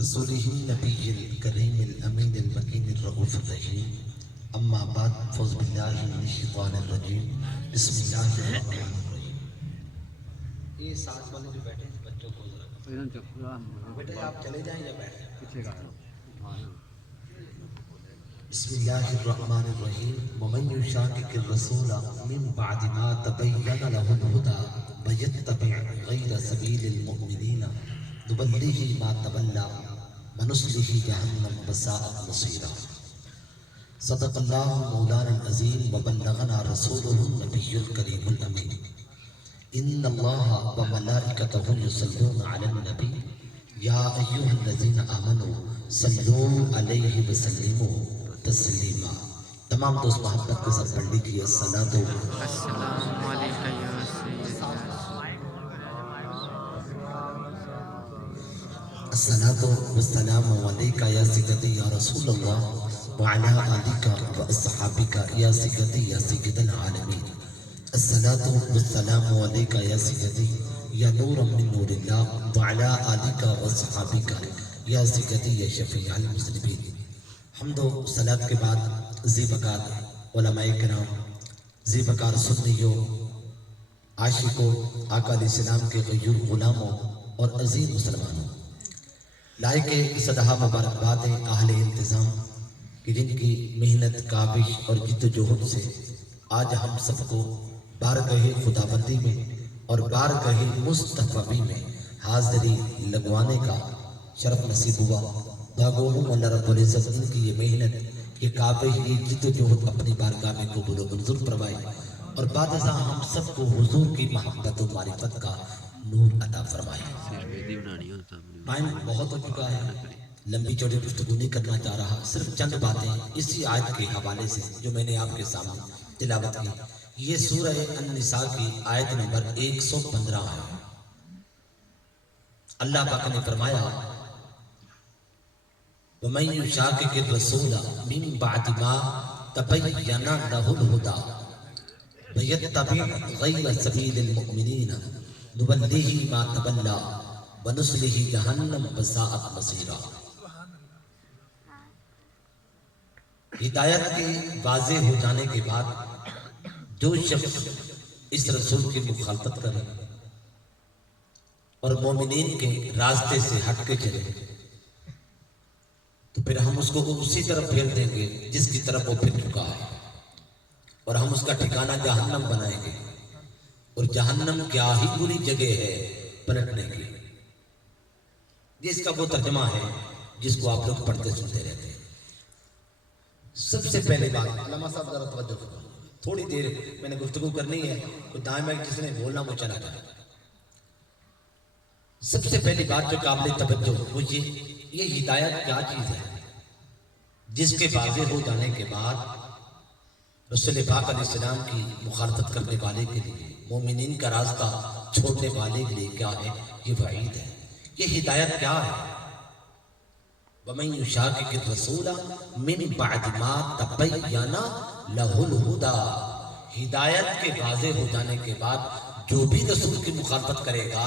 رسوله النبي الكريم الأمين المكين الرؤوف الرحيم أما بعد فوز بالله من الشيطان الرجيم بسم الله الرحمن الرحيم. یہ ساتھ والے جو بیٹھے ہیں بچوں کو ذرا بیٹے آپ چلے جائیں یا بیٹھیں. بسم الله الرحمن الرحيم. ومن يشاقق الرسول من بعد ما تبين له الهدى ويتبع غير سبيل المؤمنين نبلغه ما تولى ونصله جهنم وساءت مصيرا. صدق الله مولانا العظيم وبلغنا رسوله النبي الكريم الأمين. إن الله وملائكته يصلون على النبي يا أيها الذين آمنوا صلوا عليه وسلموا تسلیما. تمام دوست محبت کے ساتھ پڑھ لیجیے السلام علیکم الصلاۃ والسلام علیک یا سیدی یا رسول اللہ وعلی آلک واصحابک یا سیدی یا سید العالمین. الصلاۃ والسلام علیک یا سیدی یا نور من نور اللہ وعلی آلک واصحابک یا سیدی یا شفیع المذنبین. حمد و صلات کے بعد ذی وقار علماء کرام، ذی وقار سنیوں، عاشقوں، آقا علیہ السلام کے غیور غلاموں اور عظیم مسلمانوں، لائق صدہا مبارکباد اہل انتظام کہ جن کی محنت، کاوش اور جد و جہد سے آج ہم سب کو بارگاہ خداوندی میں اور بارگاہ مصطفی میں حاضری لگوانے کا شرف نصیب ہوا. داغوہم اللہ رب العزت ان کی یہ محنت، یہ کاوش، یہ جد و جہد اپنی بارگاہ میں قبول و منظور فرمائے اور بعد ازاں ہم سب کو حضور کی محبت و معرفت کا نور عطا فرمائے. ٹائم بہت ہو چکا ہے، لمبی چوڑی گفتگو نہیں کرنا چاہ رہا، صرف چند باتیں اسی آیت کے حوالے سے جو میں نے آپ کے سامنے تلاوت کی. یہ سورہ النساء کی آیت نمبر 115 ہے. اللہ پاک نے فرمایا وَمَن يُشَاقِقِ الرَّسُولَ مِن بَعْدِ مَا تَبَيَّنَ لَهُ الْهُدَى وَيَتَّبِعْ غَيْرَ سَبِيلِ الْمُؤْمِنِينَ نُوَلِّهِ مَا تَوَلَّى وَنُصْلِهِ جَهَنَّمَ وَسَاءَتْ مَصِيرًا. ہدایت کے واضح ہو جانے کے بعد جو شخص اس رسول کی مخالفت کرے اور مومنین کے راستے سے ہٹ کے چلے تو پھر ہم اس کو اسی طرف پھیر دیں گے جس کی طرف وہ پھر چکا ہے، اور ہم اس کا ٹھکانہ جہنم بنائیں گے. اور جہنم کیا ہی بری جگہ ہے پلٹنے کی. جس کا وہ ترجمہ ہے جس کو آپ لوگ پڑھتے سنتے رہتے ہیں. سب سے پہلے بات علامہ صاحب ذرا توجہ کرو، تھوڑی دیر میں نے گفتگو کرنی ہے، کوئی دائیں بائیں جس نے بولنا وہ چلا جائے. سب سے پہلی بات جو قابل توجہ وہ یہ ہدایت کیا چیز ہے جس کے واضح ہو جانے کے بعد رسول پاک علیہ السلام کی مخالفت کرنے والے کے لیے، مومنین کا راستہ چھوڑنے والے کے لیے کیا ہے؟ یہ وعید ہے. یہ ہدایت کیا ہے؟ وَمَن يُشَاقِقِ الرَّسُولَ مِن بَعْدِ مَا تَبَيَّنَ لَهُ الْهُدَى. ہدایت کے واضح ہو جانے کے بعد جو بھی رسول کی مخالفت کرے گا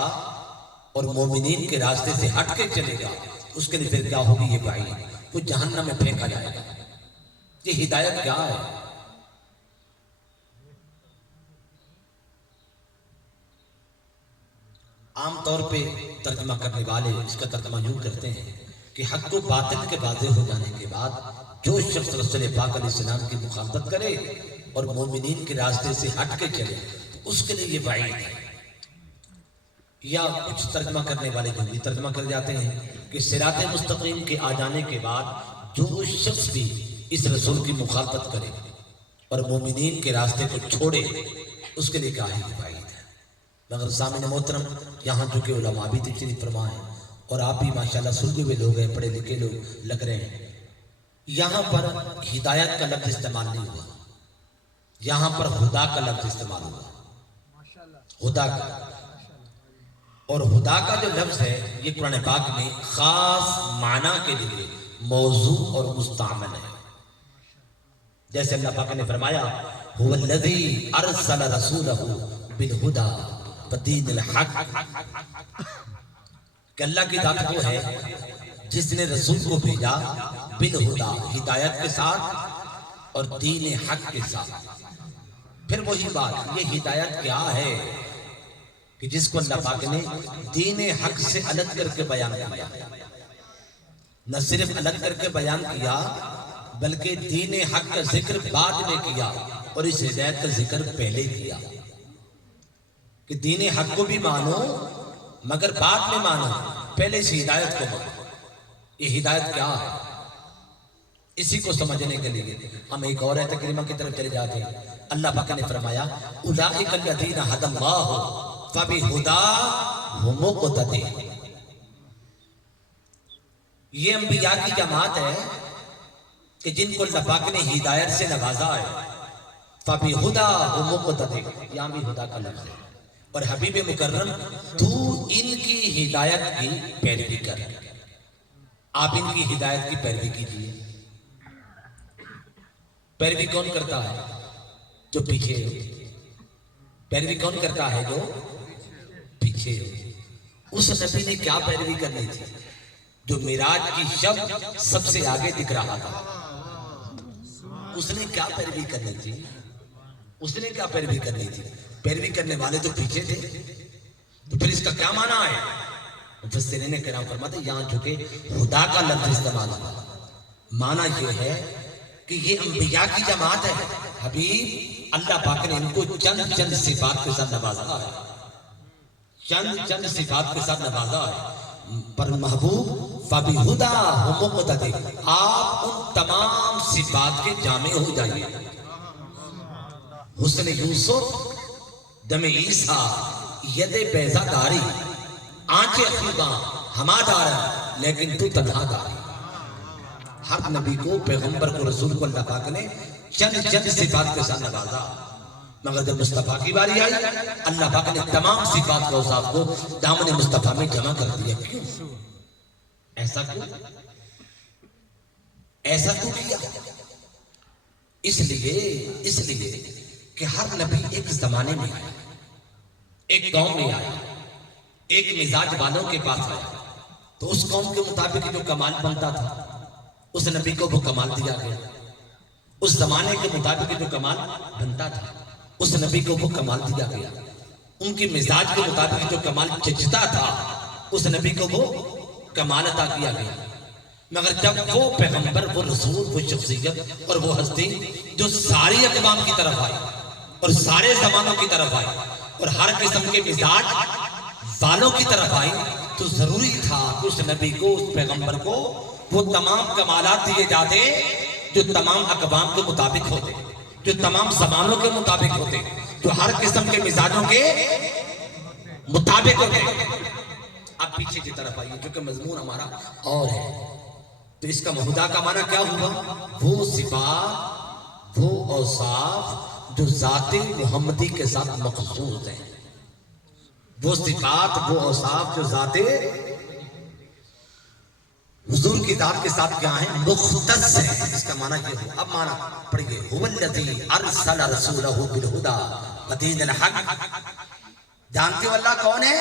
اور مومنین کے راستے سے ہٹ کے چلے گا اس کے لیے پھر کیا ہوگی؟ یہ وعید، وہ جہنم میں پھینکا جائے گا. یہ ہدایت کیا ہے؟ عام طور پہ ترجمہ کرنے والے اس کا ترجمہ یوں کرتے ہیں کہ حق و باطل کے واضح ہو جانے کے بعد جو شخص رسول پاک علیہ السلام کی مخالفت کرے اور مومنین کے راستے سے ہٹ کے چلے تو اس کے لیے یہ وعید ہے. یا کچھ ترجمہ کرنے والے جو بھی ترجمہ کر جاتے ہیں کہ صراط مستقیم کے آ جانے کے بعد جو شخص بھی اس رسول کی مخالفت کرے اور مومنین کے راستے کو چھوڑے اس کے لیے کیا ہے؟ یہ وعید ہے. مگر سامعین محترم، یہاں جو کہ علماء بھی تشریف فرما ہیں اور آپ بھی ماشاءاللہ سلجھے ہوئے لوگ ہیں، پڑھے لکھے لوگ لگ رہے ہیں، یہاں پر ہدایت کا لفظ استعمال نہیں ہوا، یہاں پر خدا کا لفظ استعمال ہوا. خدا کا، اور خدا کا جو لفظ ہے یہ قرآن پاک میں خاص معنی کے لیے موضوع اور مستعمل ہے. جیسے اللہ پاک نے فرمایا هو الذی ارسل رسولہ بالہدی ودین الحق، کہ اللہ کی ذات وہ ہے جس نے رسول کو بھیجا بالہدا ہدایت کے ساتھ اور دین حق کے ساتھ. پھر وہی بات, یہ ہدایت کیا ہے کہ جس کو اللہ پاک نے دین حق سے الگ کر کے بیان کیا, نہ صرف الگ کر کے بیان کیا بلکہ دین حق کا ذکر بعد میں کیا اور اس ہدایت کا ذکر پہلے کیا کہ دین حق کو بھی مانو مگر بعد میں مانو, پہلے اس ہدایت کو مانو. یہ ہدایت کیا ہے اسی کو سمجھنے کے لیے ہم ایک اور آیت کریمہ کی طرف چلے جاتے ہیں. اللہ پاک نے فرمایا اولئک الذین ھدی اللہ فبہداہ مقتدی. یہ انبیاء کی جماعت ہے کہ جن کو اللہ پاک نے ہدایت سے نوازا ہے. فبہداہ مقتدی, یہاں بھی ہدا کا لفظ ہے. اور حبیب مکرم تو ان کی ہدایت کی پیروی کر, آپ ان کی ہدایت کی پیروی کیجیے. پیروی کون کرتا ہے؟ جو پیچھے ہو. پیروی کون کرتا ہے؟ جو پیچھے ہو. اس نبی نے کیا پیروی کرنی تھی جو معراج کی شب سب سے آگے دکھ رہا تھا؟ اس نے کیا پیروی کرنی تھی؟ اس نے کیا پیروی کرنی تھی؟ پیروی کرنے والے تو پیچھے تھے. تو پھر اس کا کیا معنی ہے؟ مفسرین کرام فرماتے ہیں یہاں چونکہ خدا کا لفظ استعمال ہوا, معنی یہ ہے کہ یہ انبیاء کی جماعت ہے. حبیب اللہ پاک نے ان کو چند چند صفات کے ساتھ نوازا ہے, چند چند صفات کے ساتھ نوازا ہے. پر محبوب فبہداہ مقتدی, آپ ان تمام صفات کے جامع ہو جائیے. حسن یوسف, دم عیسیٰ, ید بیضا داری, آنچ اخیباں ہما دارا لیکن تو تنہا داری. ہر نبی کو, پیغمبر کو, رسول کو اللہ پاک نے چند چند صفات کے ساتھ نوازا, مگر جب مصطفیٰ کی باری آئی اللہ پاک نے تمام صفات کو اوصاف کو دامن مصطفیٰ میں جمع کر دیا. کیوں ایسا کیوں؟ ایسا کیوں کیا؟ اس لیے کہ ہر نبی ایک زمانے میں آیا, ایک قوم میں آیا, ایک مزاج والوں کے پاس آیا, تو اس قوم کے مطابق جو کمال بنتا تھا اس نبی کو وہ کمال دیا گیا. اس زمانے کے مطابق جو کمال بنتا تھا اس نبی کو وہ کمال دیا گیا. ان کی مزاج کے مطابق جو کمال چچتا تھا اس نبی کو وہ کمال عطا کیا گیا. مگر جب وہ پیغمبر, وہ رسول, وہ شخصیت اور وہ ہستی جو ساری اقوام کی طرف آئی اور سارے زمانوں کی طرف آئی اور ہر قسم کے مزاج والوں کی طرف آئی, تو ضروری تھا اس نبی کو, اس پیغمبر کو وہ تمام کمالات دیے جاتے جو تمام اقوام کے مطابق ہوتے, جو تمام زمانوں کے مطابق ہوتے, جو ہر قسم کے مزاجوں کے مطابق ہوتے. اب پیچھے کی طرف آئیے کیونکہ مضمون ہمارا اور ہے. تو اس کا مہدا کا معنی کیا ہوا؟ وہ صفات, وہ اوصاف جو ذات محمدی کے ساتھ مخصوص ہیں. وہ صفات, وہ اوصاف جو ذات حضور کی ذات کے ساتھ کیا ہیں؟ مختص ہیں. اس کا معنی یہ ہو, اب معنی پڑھیے, هو الذی ارسل رسولہ بالہدی ودین الحق. جانتے ہو اللہ کون ہے؟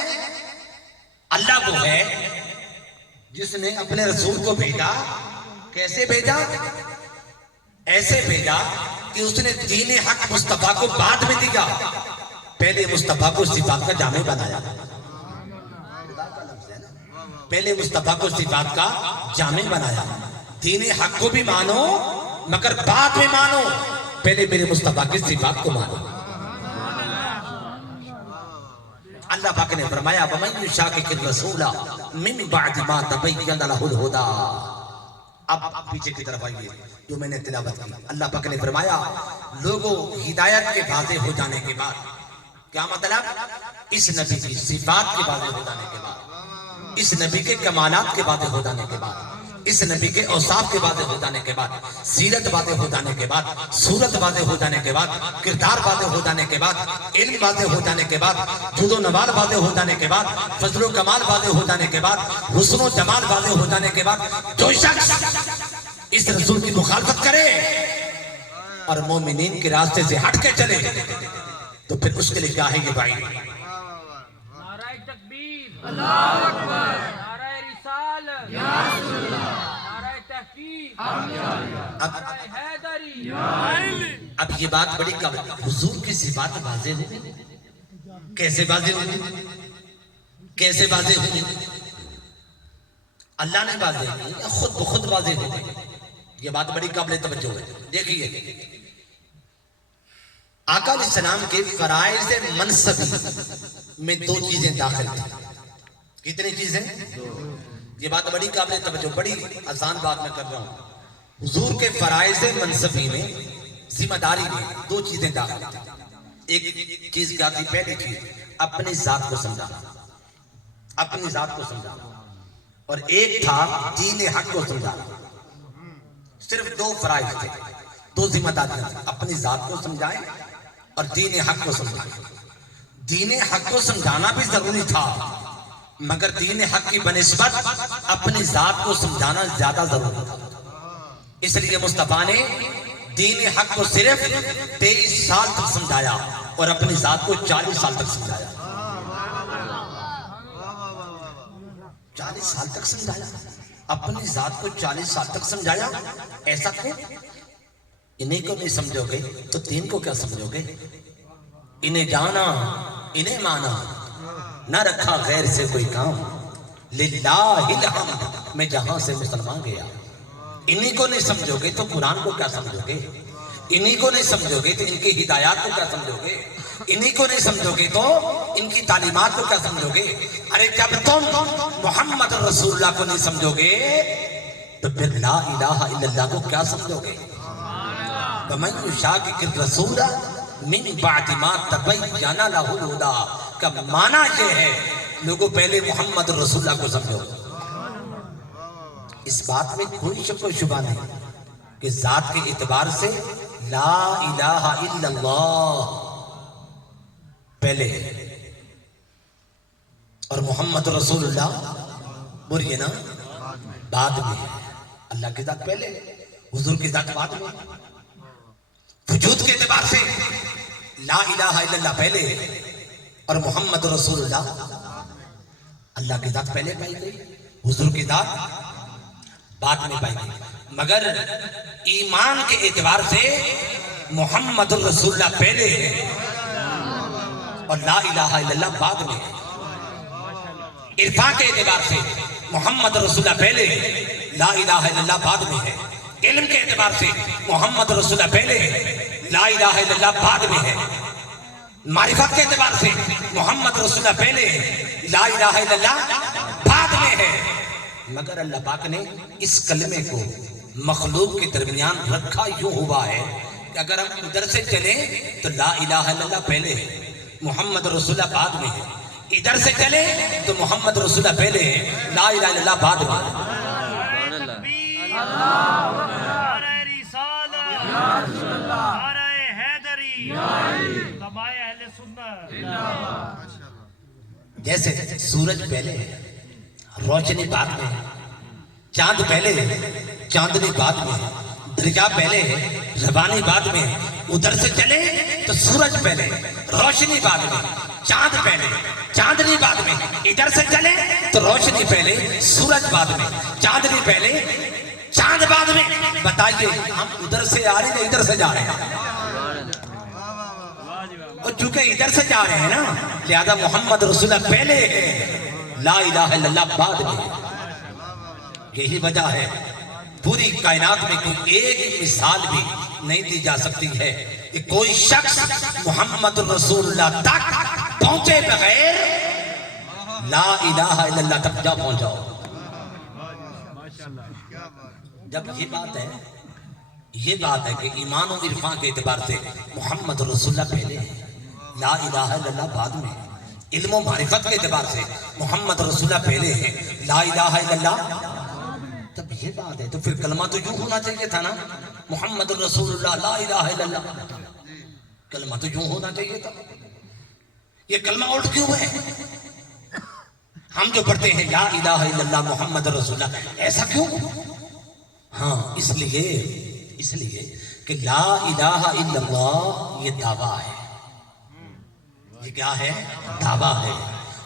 اللہ وہ ہے جس نے اپنے رسول کو بھیجا. کیسے بھیجا؟ ایسے بھیجا کہ اس نے دین حق مصطفیٰ کو بعد میں دیا, پہلے مصطفیٰ کو صفات کا جامع بنایا. پہلے مصطفیٰ کو صفات کا جامع بنایا. دین حق کو بھی مانو مگر بعد میں مانو, پہلے میرے مصطفیٰ کی صفات کو مانو. اللہ پاک نے فرمایا وَمَن يُشَاقِقِ الرَّسُولَ مِن بَعْدِ مَا تَبَيَّنَ لَهُ الْهُدَىٰ. اب پیچھے کی طرف آئیے جو میں نے تلاوت کی. اللہ پاک نے فرمایا لوگوں ہدایت کے واضح ہو جانے کے بعد, کیا مطلب؟ اس نبی کی صفات کے واضح ہو جانے کے بعد, اس نبی کے کمالات کے واضح ہو جانے کے بعد, اس نبی کے اوصاف کے واضح ہو جانے کے بعد, سیرت واضح ہو جانے کے بعد, صورت واضح ہو جانے کے بعد, کردار واضح ہو جانے کے بعد, علم واضح ہو جانے کے بعد, جود و نوال واضح ہو جانے کے بعد, فضل و کمال واضح ہو جانے کے بعد, حسن و جمال واضح ہو جانے کے بعد, جو شخص اس رسول کی مخالفت کرے اور مومنین کے راستے سے ہٹ کے چلے تو پھر اس کے لیے کیا ہے یہ بھائی؟ نعرہ تکبیر، اللہ اکبر، نعرہ رسالت، یا رسول اب یہ بات بڑی قابل، حضور کی صفات واضح ہوگی، کیسے واضح ہوگی؟ کیسے واضح ہوگی؟ اللہ نے واضح کی یا خود بخود واضح ہوگی؟ یہ بات بڑی قابل توجہ ہے۔ دیکھیے آقا علیہ السلام کے فرائض منصبی میں دو چیزیں داخل تھیں۔ کتنی چیزیں؟ یہ بات بڑی قابل توجہ، بڑی آسان بات میں کر رہا ہوں۔ حضور کے فرائض منصبی میں ذمہ داری میں دو چیزیں داخل تھیں۔ ایک چیز کیا تھی؟ پہلی چیز اپنی ذات کو سمجھانا، اپنی ذات کو سمجھانا، اور ایک تھا دین حق کو سمجھانا۔ صرف دو فرائض تھے، دو ذمہ داریاں تھیں، اپنی ذات کو سمجھائیں اور دین حق کو سمجھائیں۔ دین حق کو سمجھانا بھی ضروری تھا، مگر دین حق کی بنسبت اپنی ذات کو سمجھانا زیادہ ضروری تھا۔ اس لیے مصطفیٰ نے دین حق کو صرف 23 سال تک سمجھایا اور اپنی ذات کو 40 سال تک سمجھایا۔ 40 سال تک سمجھایا، اپنی ذات کو 40 سال تک سمجھایا۔ ایسا کیوں؟ انہیں کو نہیں سمجھو گے تو دین کو کیا سمجھو گے؟ انہیں جانا، انہیں مانا، نہ رکھا غیر سے کوئی کام، للہ الحمد میں جہاں سے مسلمان گیا۔ انہیں کو نہیں سمجھو گے تو قرآن کو کیا سمجھو گے؟ انہیں کو نہیں سمجھو گے تو ان کی ہدایات کو کیا سمجھو گے؟ انہیں کو نہیں سمجھو گے تو ان کی تعلیمات کو کیا سمجھو گے؟ ارے جب تم محمد رسول اللہ کو نہیں سمجھو گے تو پھر لا الہ الا اللہ کو کیا سمجھو گے؟ وَمَن يُشَاقِقِ الرَّسُولَ مِن بَعْدِ مَا تَبَيَّنَ لَهُ الْهُدَىٰ کا معنی یہ ہے لوگوں پہلے محمد رسول اللہ کو سمجھو۔ اس بات میں کوئی شک و شبہ نہیں کہ ذات کے اعتبار سے لا الہ الا اللہ پہلے ہے اور محمد رسول اللہ بولیے نا بعد میں ہے۔ اللہ کی ذات پہلے، حضور کی ذات بعد میں۔ وجود کے اعتبار سے لا الہ الا اللہ پہلے اور محمد رسول اللہ، اللہ کی ذات پہلے پائی گئی، حضور کی ذات بعد میں پائی گئی۔ مگر ایمان کے اعتبار سے محمد رسول اللہ پہلے ہے اور لا الہ الا اللہ بعد میں ہے۔ عرفان کے اعتبار سے محمد رسول اللہ پہلے ہے، لا الہ الا اللہ بعد میں ہے۔ علم کے اعتبار سے محمد رسول اللہ پہلے ہے، لا الہ الا اللہ بعد میں ہے۔ معرفت کے اعتبار سے محمد رسول اللہ پہلے ہے، لا الہ الا اللہ بعد میں ہے۔ مگر اللہ پاک نے اس کلمے کو مخلوق کے درمیان رکھا یوں ہوا ہے کہ اگر ہم ادھر سے چلیں تو لا الہ الا اللہ پہلے ہے، محمد رسول اللہ بعد میں ہے، ادھر سے چلیں تو محمد رسول اللہ پہلے ہے، لا الہ الا اللہ بعد میں ہے۔ جیسے سورج پہلے ہے، روشنی بعد میں ہے، چاند پہلے ہے، چاندنی بعد میں ہے، دریا پہلے ہے، زبانی بعد میں ہے۔ ادھر سے چلے تو سورج پہلے، روشنی بعد میں، چاند پہلے، چاندنی بعد میں۔ ادھر سے چلے تو روشنی پہلے، سورج بعد میں، چاندنی پہلے، چاند بعد میں۔ بتائیے ہم ادھر سے آ رہے ہیں ادھر سے جا رہے ہیں؟ اور چونکہ ادھر سے جا رہے ہیں نا لہذا محمد رسول اللہ پہلے ہے، لا الہ الا اللہ بعد میں۔ یہی وجہ ہے پوری کائنات میں کوئی ایک مثال بھی نہیں دی جا سکتی ہے کہ کوئی شخص محمد رسول اللہ تک پہنچے بغیر لا الہ الا اللہ تک جا پہنچاؤ۔ جب یہ بات ہے کہ ایمان و عرفان کے اعتبار سے محمد رسول اللہ پہلے ہے، لا الہ الا اللہ بعد میں ہے، علم و معرفت کے اعتبار سے محمد رسول اللہ پہلے ہے، لا الہ الا اللہ، تب یہ بات ہے تو پھر کلمہ تو یوں ہونا چاہیے تھا نا، محمد رسول اللہ لا الہ الا اللہ، کلمہ تو یوں ہونا چاہیے تھا۔ یہ کلمہ الٹ کیوں ہے؟ ہم جو پڑھتے ہیں لا الہ الا اللہ محمد رسول اللہ، ایسا کیوں؟ ہاں اس لیے کہ لا الہ الا اللہ یہ دعویٰ ہے، یہ کیا ہے؟ دعویٰ ہے،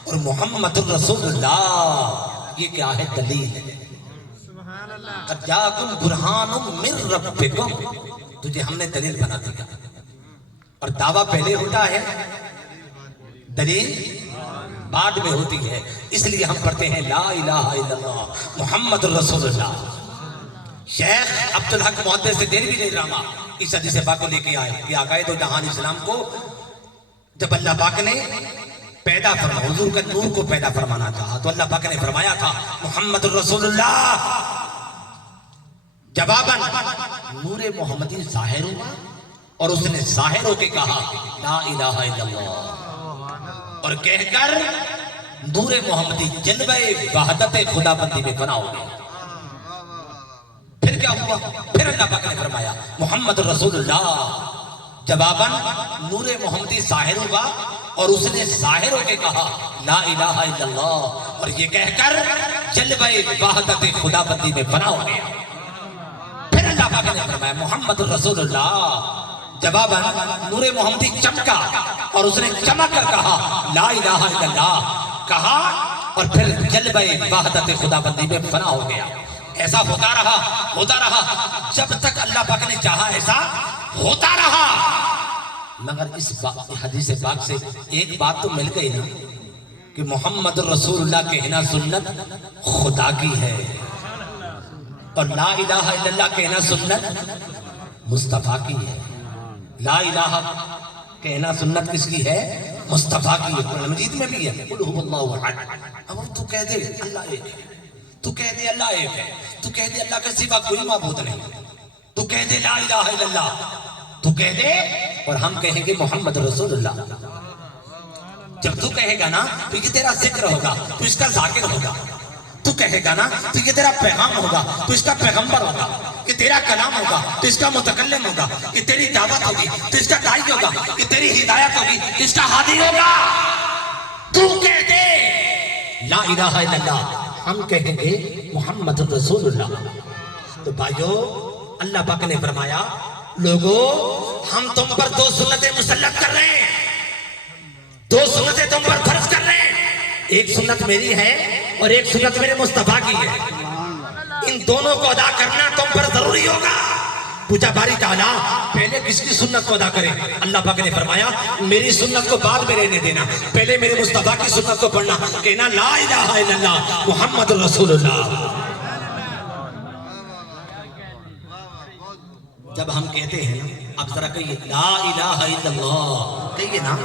اور محمد الرسول اللہ یہ کیا ہے؟ دلیل ہے۔ قد جاءکم برہان من ربکم، تجھے ہم نے دلیل بنا دیا. اور دعویٰ پہلے ہوتا ہے، دلیل بعد میں ہوتی ہے. اس لیے ہم پڑھتے ہیں لا الہ الا اللہ محمد رسول اللہ. شیخ عبدالحق محدث سے دیر بھی نہیں رہا اس حدیث پاک کو لے کے آئے کہ عقائد و جہان اسلام کو جب اللہ پاک نے پیدا فرمایا، حضور کا نور کو پیدا فرمانا چاہا تو اللہ پاک نے فرمایا تھا محمد رسول اللہ. جواباً نور محمدی ظاہر ہوا اور اس نے ظاہر ہو کے کہا لا الہ الا اللہ، اور کہہ کر نور محمدی جلوہ وحدت خدا بندی میں فنا ہو گیا. پھر کیا ہوا؟ پھر اللہ پاک نے فرمایا محمد رسول اللہ. جواباً نور محمدی ظاہر ہوا اور اس نے ظاہر ہو کے کہا لا الہ الا اللہ، اور یہ کہہ کر جلوہ وحدت خدا بندی میں فنا ہو گیا. پھر اللہ پاک نے فرمایا محمد رسول اللہ. جواباً نور محمدی چمکا اور اس نے چمک کر کہا لا الہ الا اللہ کہا، اور پھر جلوہ وحدت خدا بندی میں فنا ہو گیا. ایسا ہوتا رہا جب تک اللہ پاک نے چاہا ایسا ہوتا رہا. مگر اس حدیث پاک سے ایک بات تو مل گئی نا کہ محمد رسول اللہ کہنا سنت خدا کی ہے اور لا الہ الا اللہ کہنا سنت مصطفیٰ کی ہے. لا الہ کہنا سنت کس کی ہے؟ مصطفیٰ کی ہے. قرآن مجید میں بھی ہے قل هو اللہ احد. اب تو کہہ دے اللہ ایک ہے، تو کہہ دے اللہ ایک ہے، تو کہہ دے اللہ کے سوا کوئی معبود نہیں، تو کہہ دے لا الہ الا اللہ، تو کہہ دے. اور ہم کہیں گے محمد رسول اللہ. جب تو کہے گا نا تو یہ تیرا ذکر ہوگا، تو اس کا ذاکر ہوگا. تو کہے گا نا تو یہ تیرا پیغام ہوگا، تو اس کا پیغمبر ہوگا. یہ تیرا کلام ہوگا تو اس کا متکلم ہوگا. یہ تیری دعوت ہوگی تو اس کا داعی ہوگا. یہ تیری ہدایت ہوگی تو اس کا ہادی ہوگا. تو کہہ دے لا الہ الا اللہ، ہم کہیں گے محمد رسول اللہ. تو بھائیو اللہ پاک نے فرمایا لوگو ہم تم پر دو سنتیں مسلط کر رہے ہیں، دو سنتیں تم پر فرض کر رہے ہیں. ایک سنت میری ہے اور ایک سنت میرے مصطفیٰ کی ہے. ان دونوں کو ادا کرنا تم پر ضروری ہوگا. پوچھا باری تعالیٰ پہلے کس کی سنت کو ادا کریں؟ اللہ پاک نے فرمایا میری سنت کو بعد میں رہنے دینا، پہلے میرے مصطفیٰ کی سنت کو پڑھنا، کہنا لا الہ الا اللہ محمد رسول اللہ. جب ہم کہتے ہیں اب ذرا کہیے لا الہ الا اللہ، کہیے نا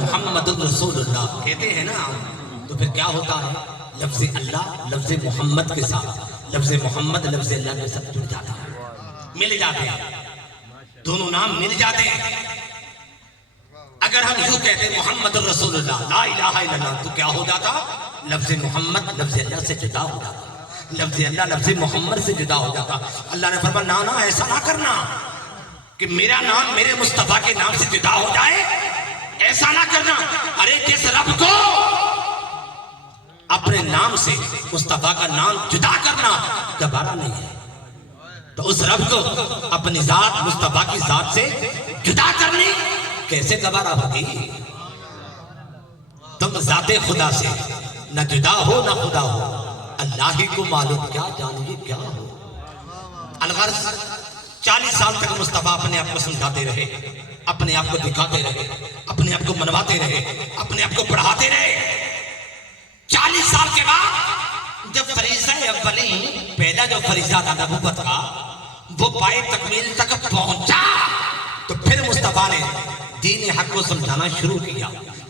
محمد رسول اللہ کہتے ہیں نا، تو پھر کیا ہوتا ہے؟ لفظ اللہ لفظ محمد کے ساتھ لفظ محمد لفظ اللہ کے ساتھ جڑ جاتا ہے، مل جاتے ہیں، دونوں نام مل جاتے ہیں. اگر ہم یوں کہتے محمد رسول اللہ لا الہ الا اللہ تو کیا ہو جاتا؟ لفظ محمد لفظ اللہ سے جدا ہو جاتا، لفظ اللہ لفظ محمد سے جدا ہو جاتا. اللہ نے فرمایا نا ایسا نہ کرنا کہ میرا نام میرے مصطفیٰ کے نام سے جدا ہو جائے، ایسا نہ کرنا. ارے جس رب کو اپنے نام سے مصطفیٰ کا نام جدا کرنا گوارا نہیں ہے، تو اس رب کو اپنی ذات مصطفیٰ کی ذات سے جدا کرنی کیسے گوارا ہوگی؟ تم ذات خدا سے نہ جدا ہو نہ خدا ہو، اللہ ہی کو معلوم کیا جانیے کیا ہو. الغرض 40 سال تک مصطفیٰ اپنے آپ کو سمجھاتے رہے، اپنے آپ کو دکھاتے رہے، اپنے آپ کو منواتے رہے، اپنے آپ کو پڑھاتے رہے. 40 سال کے بعد جب فریضہ اولین پہلا جو فریضہ تھا نبوت کا وہ پائے تکمیل تک پہنچا تو پھر مصطفیٰ نے دین حق کو سمجھانا شروع کیا،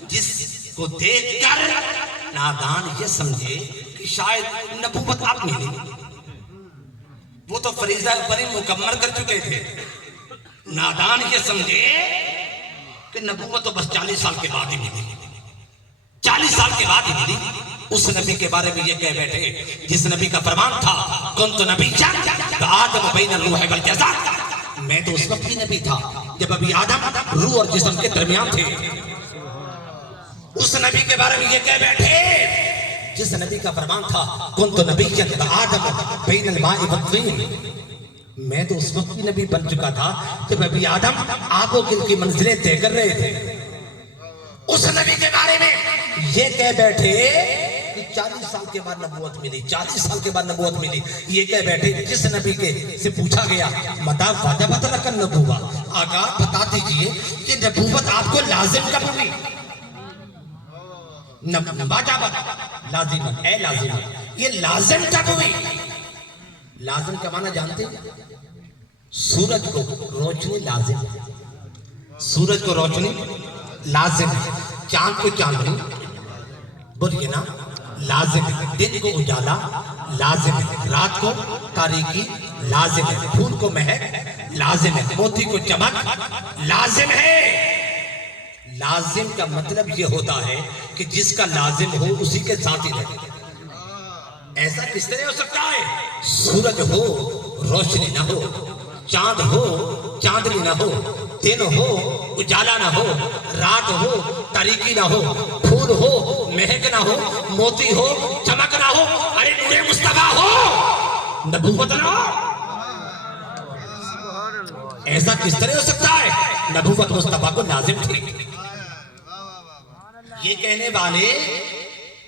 جس کو دیکھ کر نادان یہ سمجھے کہ شاید نبوت اب ملی. وہ تو فریضہ اولین مکمل کر چکے تھے. نادان یہ سمجھے کہ نبوت تو بس 40 سال کے بعد ہی ملی، 40 سال کے بعد ہی ملی. اس نبی کے بارے میں یہ کہہ بیٹھے جس نبی کا فرمان تھا کنت نبیا آدم بین الروح والجسد، میں تو اس وقت بھی نبی تھا جب ابھی آدم روح اور جسم کے درمیان تھے. اس نبی کے بارے میں یہ کہہ بیٹھے جس نبی کا فرمان تھا کنت نبیا آدم بین الماء والطین، میں تو اس وقت بھی نبی بن چکا تھا جب ابھی آدم آب و گل کی منزلیں طے کر رہے تھے. اس نبی کے بارے میں یہ کہہ بیٹھے کہ 40 سال کے بعد نبوت ملی، 40 سال کے بعد نبوت ملی. یہ کہہ بیٹھے جس نبی کے سے پوچھا گیا متا واجبت لکن نبوت، آقا بتا دیجئے کہ نبوت آپ کو لازم کب ہوئی؟ واجبت لازمت ہے، لازمت یہ لازم کب ہوئی؟ لازم کا معنی جانتے ہیں؟ سورج کو روشنی لازم ہے، سورج کو روشنی لازم ہے، چاند کو چاندنی بولیے نا لازم ہے، دن کو اجالا لازم ہے، رات کو تاریکی لازم ہے، پھول کو مہک لازم ہے، موتی کو چمک لازم ہے. لازم کا مطلب یہ ہوتا ہے کہ جس کا لازم ہو اسی کے ساتھ ہی رہے. ایسا کس طرح ہو سکتا ہے؟ سورج ہو روشنی نہ ہو، چاند ہو چاندنی نہ ہو، دن ہو اجالا نہ ہو، رات ہو تاریکی نہ ہو، پھول ہو مہک نہ ہو، موتی ہو چمک نہ ہو، ارے نور مصطفیٰ ہو نبوت نہ ہو. ایسا کس طرح ہو سکتا ہے؟ نبوت مصطفیٰ کو لازم تھی. یہ کہنے والے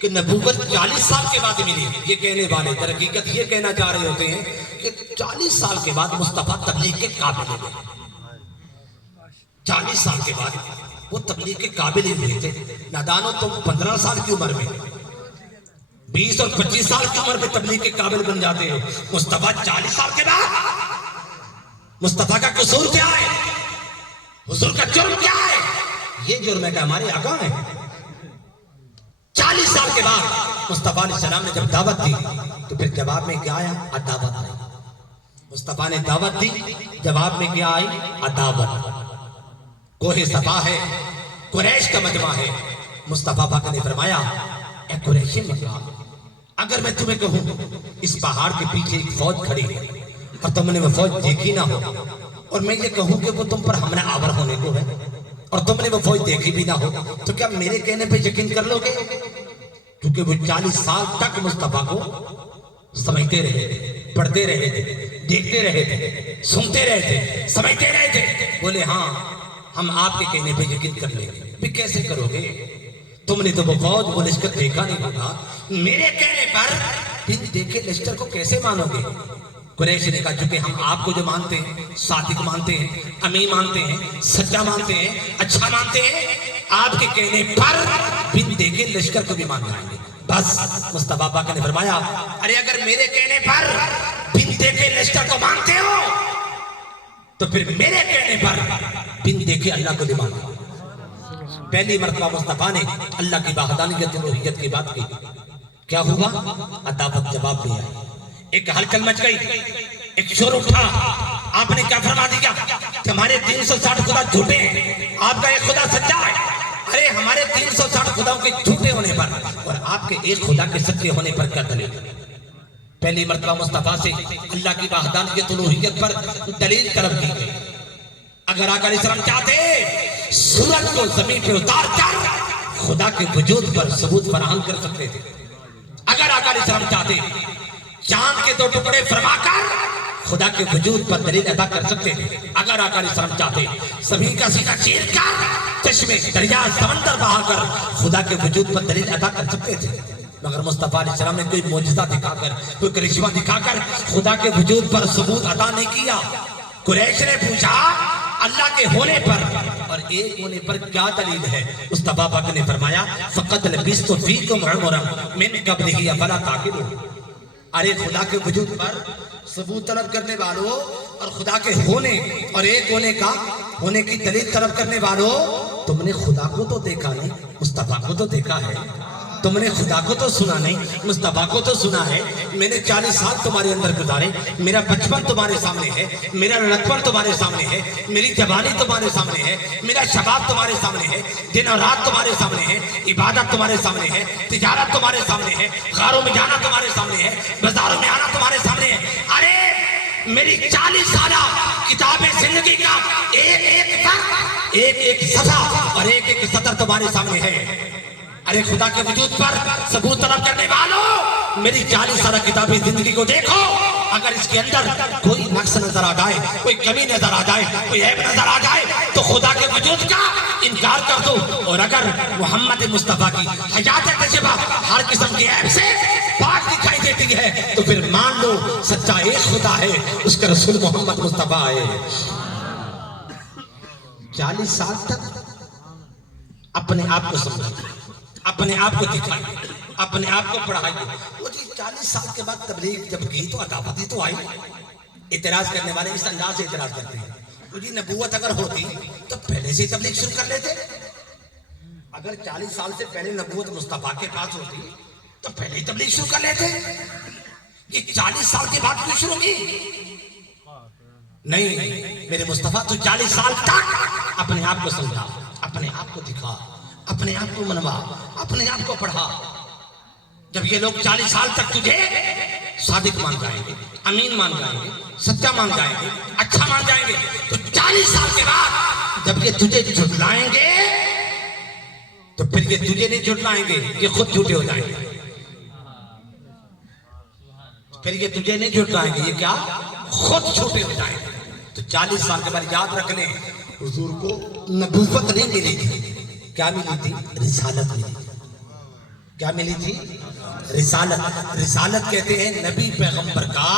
کہ نبوت 40 سال کے بعد ملی، یہ کہنے والے در حقیقت یہ کہنا چاہ رہے ہوتے ہیں کہ 40 سال کے بعد مصطفیٰ تبلیغ کے قابل ہو گئے. 40 سال کے بعد وہ تبلیغ کے قابل ہی ہوئے تھے. نادانو تم 15 سال کی عمر میں 20 اور 25 سال کی عمر میں تبلیغ کے قابل بن جاتے ہو، مصطفیٰ 40 سال کے بعد. مصطفیٰ کا قصور کیا ہے؟ حضور کا جرم کیا ہے؟ یہ جرم ہے کہ ہمارے آقا ہیں. 40 سال کے بعد مصطفیٰ علیہ السلام نے جب دعوت دی تو پھر جواب میں کیا آیا؟ عداوت آئی. مصطفیٰ نے دعوت دی، جواب میں کیا آئی؟ عداوت. کوہ صفا ہے، قریش کا مجمع ہے. مصطفیٰ پاک نے فرمایا اے قریشی مجمع، اگر میں تمہیں کہوں اس پہاڑ کے پیچھے ایک فوج کھڑی ہے اور تم نے وہ فوج دیکھی نہ ہو، اور میں یہ کہوں کہ وہ تم پر حملہ آور ہونے کو ہے اور تم نے وہ فوج دیکھی بھی نہ ہو، تو کیا میرے کہنے پہ یقین کر لو گے؟ کیونکہ وہ 40 سال تک مصطفیٰ کو سمجھتے رہے تھے، پڑھتے رہے تھے، دیکھتے رہے تھے، سنتے رہے تھے، سمجھتے رہے تھے. بولے ہاں ہم آپ کے کہنے پہ یقین کر لیں گے. بھی کیسے کرو گے؟ تم نے تو وہ فوج وہ لشکر دیکھا نہیں ہوگا، میرے کہنے پر بن دیکھے لشکر کو کیسے مانو گے؟ قریش نے کہا چونکہ ہم آپ کو جو مانتے ہیں، صادق مانتے ہیں، امین مانتے ہیں، سچا مانتے ہیں، اچھا مانتے ہیں، آپ کے کہنے پر بن دیکھے لشکر کو بھی مان جائیں گے. بس مصطفیٰ پاک نے فرمایا ارے اگر میرے کہنے پر بن دیکھے لشکر کو مانتے ہو تو پھر میرے کہنے پر بن دیکھے اللہ کو بھی مانو. پہلی مرتبہ مصطفیٰ نے اللہ کی وحدانیت الوہیت کی بات کی. کیا ہوا؟ عداوت جواب میں آئی. ایک ہلچل مچ گئی، ایک شور اٹھا. آپ نے کیا فرما دیا کہ ہمارے 360 خدا جھوٹے ہیں، آپ کا ایک خدا سچا ہے. ارے ہمارے 360 خداؤں کے جھوٹے ہونے پر اور آپ کے ایک خدا کے سچے ہونے پر کیا دلیل؟ پہلی مرتبہ مصطفیٰ سے اللہ کی وحدانیت الوہیت پر دلیل طلب کی گئی. اگر آقا علیہ السلام چاہتے سورج کو زمین پہ اتار کر خدا کے وجود پر ثبوت فراہم کر سکتے تھے. اگر آقا علیہ السلام چاہتے چاند کے 2 ٹکڑے فرما کر خدا کے وجود پر دلیل ادا کر سکتے تھے. اگر آقا علیہ السلام چاہتے زمین کا سینہ چیر کر چشمے دریا سمندر بہا کر خدا کے وجود پر دلیل ادا کر سکتے تھے. مگر مصطفیٰ علیہ السلام نے کوئی معجزہ دکھا کر، کوئی کرشمہ دکھا کر خدا کے وجود پر ثبوت ادا نہیں کیا. قریش نے پوچھا اللہ کے ہونے پر اور ایک ہونے پر کیا دلیل ہے؟ مصطفیٰ پاک نے فرمایا فقط لبثت فیکم عمرا من قبلہ افلا تعقلون. ارے خدا کے وجود پر ثبوت طلب کرنے والوں اور خدا کے ہونے اور ایک ہونے کی دلیل طلب کرنے والوں، تم نے خدا کو تو دیکھا نہیں، مصطفیٰ کو تو دیکھا ہے. تم نے خدا کو تو سنا نہیں، مصطفیٰ کو تو سنا ہے. میں نے 40 سال تمہارے اندر گزارے، میرا بچپن تمہارے سامنے ہے، میرا لڑکپن تمہارے سامنے ہے، میری جوانی تمہارے سامنے ہے، میرا شباب تمہارے سامنے ہے، دن اور رات تمہارے سامنے ہے، عبادت تمہارے سامنے ہے، تجارت تمہارے سامنے ہے، غاروں میں جانا تمہارے سامنے ہے، بازاروں میں آنا تمہارے سامنے ہے. ارے میری 40 سالہ کتاب زندگی کا ایک صفحہ اور ایک سطر تمہارے سامنے ہے. ارے خدا کے وجود پر ثبوت طلب کرنے والوں میری 40 سالہ کتابی زندگی کو دیکھو، اگر اس کے اندر کوئی نقص نظر آ جائے، کوئی کمی نظر آ جائے، کوئی عیب نظر آ جائے تو خدا کے وجود کا انکار کر دو، اور اگر محمد مصطفیٰ کی حیات طیبہ ہر قسم کے عیب سے پاک دکھائی دیتی ہے تو پھر مان لو سچا ایک خدا ہے، اس کا رسول محمد مصطفیٰ ہے۔ 40 سال تک اپنے آپ کو سمجھائیے، اپنے آپ کو دکھائیے، اپنے آپ کو پڑھائیے۔ وہ جی 40 سال کے بعد تبلیغ جب کی تو عداوتی تو آئی۔ اعتراض کرنے والے اس انداز سے اعتراض کرتے ہیں، وہ جی نبوت اگر ہوتی تو پہلے سے تبلیغ شروع کر لیتے۔ اگر 40 سال سے پہلے نبوت مصطفیٰ کے پاس ہوتی تو پہلے ہی تبلیغ شروع کر لیتے۔ یہ 40 سال کے بعد کیوں شروع کی؟ نہیں میرے مصطفیٰ تو 40 سال تک اپنے آپ کو سمجھا، اپنے آپ کو دکھا، اپنے آپ کو منوا، اپنے آپ کو پڑھا۔ جب یہ لوگ 40 سال تک تجھے صادق مان جائیں گے، امین مان جائیں گے، سچا مان جائیں گے، اچھا مان جائیں گے، تو 40 سال کے بعد جب یہ تجھے جھٹلائیں گے تو پھر یہ تجھے نہیں جھٹلائیں گے، یہ خود جھوٹے ہو جائیں گے۔ پھر یہ تجھے نہیں جھٹلائیں گے، یہ کیا خود جھوٹے ہو جائیں گے۔ تو 40 سال کے بعد یاد رکھ لیں، حضور کو نبوت نہیں ملی تھی، کیا ملی تھی؟ رسالت ملی تھی۔ کیا ملی تھی؟ رسالت۔ رسالت کہتے ہیں نبی پیغمبر کا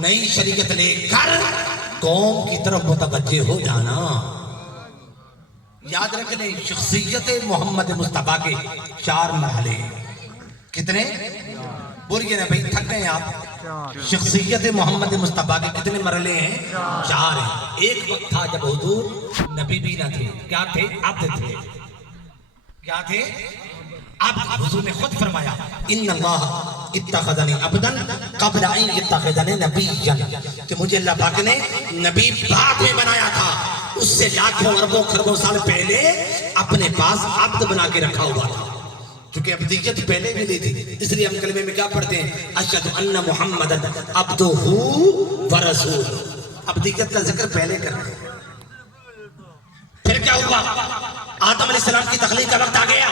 نئی شریعت لے کر قوم کی طرف متوجہ ہو جانا۔ یاد رکھ لیں شخصیت محمد مصطفیٰ کے 4 مرحلے۔ کتنے؟ بولیے نا بھائی، تھک گئے آپ؟ شخصیت محمد مصطفیٰ کے کتنے مرحلے ہیں؟ 4 ہیں۔ ایک وقت تھا جب حضور نبی بھی نہ تھے، کیا تھے؟ عبد تھے۔ کیا تھے؟ اب حضور نے خود فرمایا ان اللہ اتخذنی عبدا قبل ان یتخذنی نبیا، کہ مجھے اللہ پاک نے نبی بعد میں بنایا تھا، اس سے لاکھوں اربوں خربوں سال پہلے اپنے پاس عبد بنا کے رکھا ہوا تھا، کیونکہ ابدیت پہلے بھی لی تھی۔ اس لیے ہم کلمے میں کیا پڑھتے ہیں؟ اشہد ان محمدا عبدہ ورسولہ، ابدیت کا ذکر پہلے کرتے ہیں۔ پھر کیا ہوا؟ آدم علیہ السلام کی تخلیق کا وقت آ گیا۔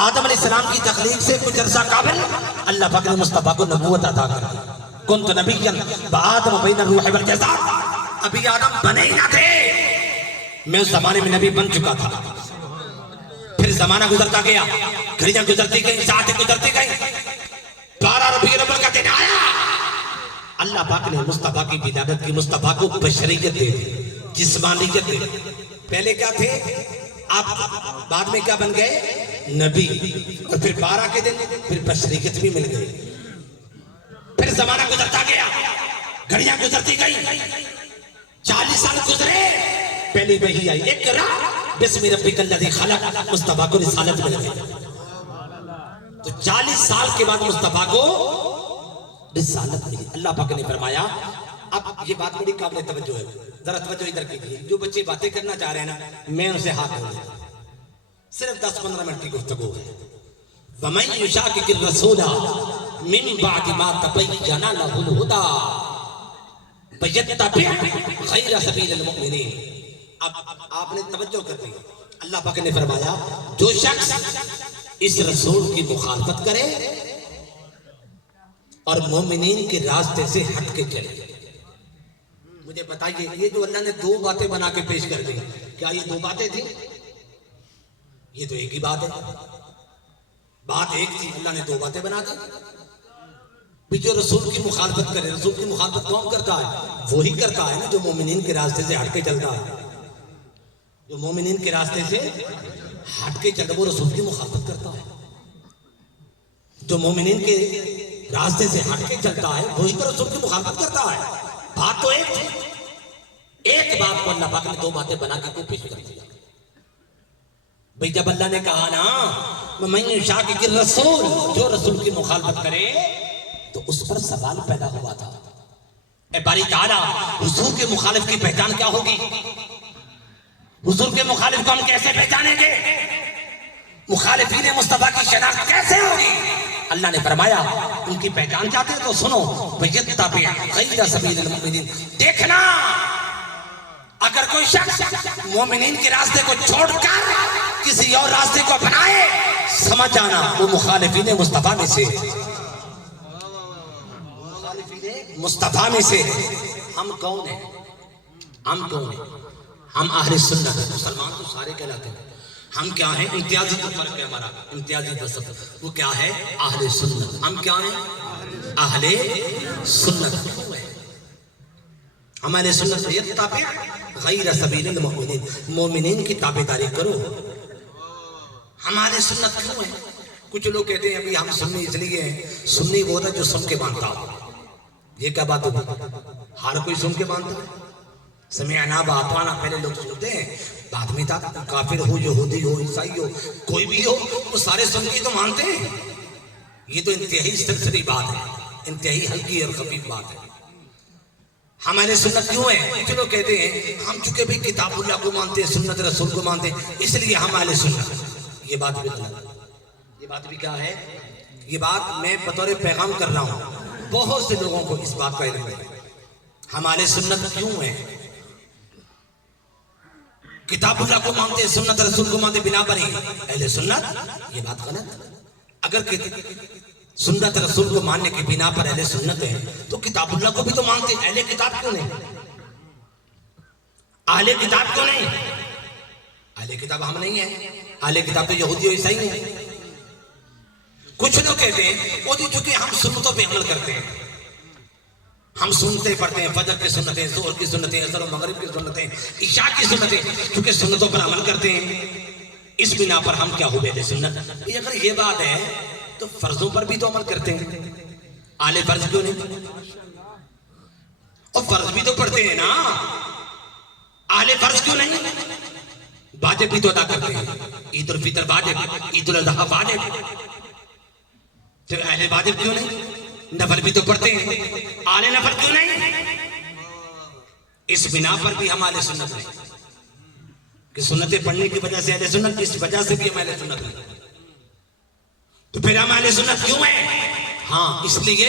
آدم علیہ السلام کی تخلیق سے کچھ عرصہ قبل اللہ پاک نے مصطفیٰ کو نبوت عطا کر دی۔ کنت نبیا بآدم بین الروح والجسد، ابھی آدم بنے ہی نہ تھے، میں اس زمانے میں نبی بن چکا تھا۔ پھر زمانہ گزرتا گیا، گھڑیاں گزرتی گئی، ساعتیں گزرتی گئی، 12 ربیع الاول کا دن آیا، اللہ پاک نے مصطفیٰ کی ولادت کی، مصطفیٰ کو بشریت دے دی، جسمانیت دے دی۔ پہلے کیا تھے آپ؟ بعد میں کیا بن گئے؟ نبی۔ اور پھر 12 کے دن پھر بشریت بھی مل گئی۔ پھر زمانہ گزرتا گیا، گھڑیاں گزرتی گئی، 40 سال گزرے، پہلی وحی آئی، اقرا بسم ربک الذی خلق، مصطفیٰ کو رسالت مل گئی۔ تو 40 سال کے بعد مصطفیٰ کو رسالت ملی۔ اللہ پاک نے فرمایا، اب یہ بات بڑی قابل توجہ ہے، ذرا توجہ ادھر کیجیے، جو بچے باتیں کرنا چاہ رہے ہیں نا، میں ان سے ہاتھ دھو لیتا ہوں، صرف 10-15 منٹ کی گفتگو ہے۔ وَمَن يُشَاقِقِ الرَّسُولَ مِن بَعْدِ مَا تَبَيَّنَ لَهُ الْهُدَىٰ وَيَتَّبِعْ غَيْرَ سَبِيلِ الْمُؤْمِنِينَ۔ اب آپ نے توجہ کر دی، اللہ پاک نے فرمایا جو شخص اس رسول کی مخالفت کرے اور مومنین کے راستے سے ہٹ کے چلے۔ مجھے بتائیے، یہ جو اللہ نے 2 باتیں بنا کے پیش کر دی، کیا یہ 2 باتیں تھیں؟ یہ تو ایک ہی بات ہے، بات ایک تھی، اللہ نے 2 باتیں بنا دی۔ جو رسول کی مخالفت کرے، رسول کی مخالفت کون کرتا ہے؟ وہی کرتا ہے نا جو مومنین کے راستے سے ہٹ کے چلتا ہے، جو مومنین کے راستے سے ہٹ کے چلتا ہے وہ رسول کی مخالفت کرتا ہے۔ جو مومنین کے راستے سے ہٹ کے چلتا ہے وہی تو رسول کی مخالفت کرتا ہے۔ بات تو ایک تھی، ایک بات کو اللہ پاک نے 2 باتیں بنا کے پیش کر دیا۔ بھئی جب اللہ نے کہا نا وَمَن يُشَاقِقِ الرَّسُولَ، جو رسول کی مخالفت کرے، تو اس پر سوال پیدا ہوا تھا، اے باری تعالیٰ حضور کے مخالف کی پہچان کیا ہوگی؟ حضور کے مخالف کو ہم کیسے پہچانیں گے؟ مخالفین مصطفیٰ کی شناخت کیسے ہوگی؟ اللہ نے فرمایا ان کی پہچان چاہتے تو سنو، وَيَتَّبِعْ غَيْرَ سَبِيلِ الْمُؤْمِنِينَ، دیکھنا اگر کوئی شخص مومنین کے راستے کو چھوڑ کر کسی اور راستے کو اپنائے، سمجھ جانا وہ مخالفین مصطفیٰ میں سے۔ مصطفیٰ میں سے ہے۔ ہم کون ہیں؟ ہم کون ہیں؟ ہم اہل سنت ہیں۔ مسلمان تو سارے کہلاتے ہیں، ہم کیا ہیں؟ امتیازی تو فرق ہے ہمارا، امتیازی تصف وہ کیا ہے؟ اہل سنت۔ ہم کیا ہیں؟ اہل سنت۔ ہم اہل سنت یتبع غیر سبیل المؤمنین، مومنین کی تابعداری کرو۔ ہم اہل سنت کیوں ہیں؟ کچھ لوگ کہتے ہیں ابھی ہم سنی اس لیے ہیں، سنی وہ ہوتا ہے جو سن کے مانتا ہو۔ یہ کیا بات ہوگی؟ ہر کوئی سن کے مانتا ہے؟ سمعنا واطعنا پہلے لوگ سنتے ہیں، بعد میں تھا کافر ہو، یہودی ہو، عیسائی ہو، کوئی بھی ہو، وہ سارے سن کے تو مانتے ہیں۔ یہ تو انتہائی سرسری بات ہے، انتہائی ہلکی اور خفیف بات ہے۔ ہم اہل سنت کیوں ہیں؟ کچھ لوگ کہتے ہیں ہم چونکہ بھی کتاب اللہ کو مانتے ہیں، سنت رسول کو مانتے ہیں، اس لیے ہم اہل سنت۔ یہ بات بھی غلط ہے۔ یہ بات بھی کیا ہے؟ یہ بات میں بطور پیغام کر رہا ہوں، بہت سے لوگوں کو اس بات کا علم ہے۔ ہم اہل سنت کیوں ہیں؟ کتاب اللہ کو مانتے ہیں، سنت رسول کو مانتے، بنا پر ہی اہل سنت۔ یہ بات غلط۔ اگر سنت رسول کو ماننے کی بنا پر اہل سنت ہے تو کتاب اللہ کو بھی تو مانتے ہیں، اہل کتاب کیوں نہیں؟ اہل کتاب کیوں نہیں؟ اہل کتاب ہم نہیں ہیں، اہل کتاب تو یہودی اور عیسائی ہیں۔ کچھ لوگ کہتے ہیں وہ جی چونکہ ہم سنتوں پہ عمل کرتے ہیں، ہم سنتے پڑھتے ہیں، فجر کی سنتیں، ظہر کی سنتیں، عصر و مغرب کی سنتیں، عشاء کی سنتیں، چونکہ سنتوں پر عمل کرتے ہیں، اس بنا پر ہم کیا ہوئے اہل سنت۔ اگر یہ بات ہے تو فرضوں پر بھی تو عمل کرتے ہیں، اہل فرض کیوں نہیں؟ اور فرض بھی تو پڑھتے ہیں نا، اہل فرض کیوں نہیں؟ واجب بھی تو ادا کرتے ہیں، عید الفطر واجب، عید الاضحیٰ واجب، پھر اہل واجب کیوں نہیں؟ نفل بھی تو پڑھتے ہیں، اہل نفل کیوں نہیں؟ اس بنا پر بھی ہم اہل سنت ہیں کہ سنتیں پڑھنے کی وجہ سے اہل سنت، اس وجہ سے بھی ہم اہل سنت ہیں۔ تو پھر ہم اہل سنت کیوں ہیں؟ ہاں اس لیے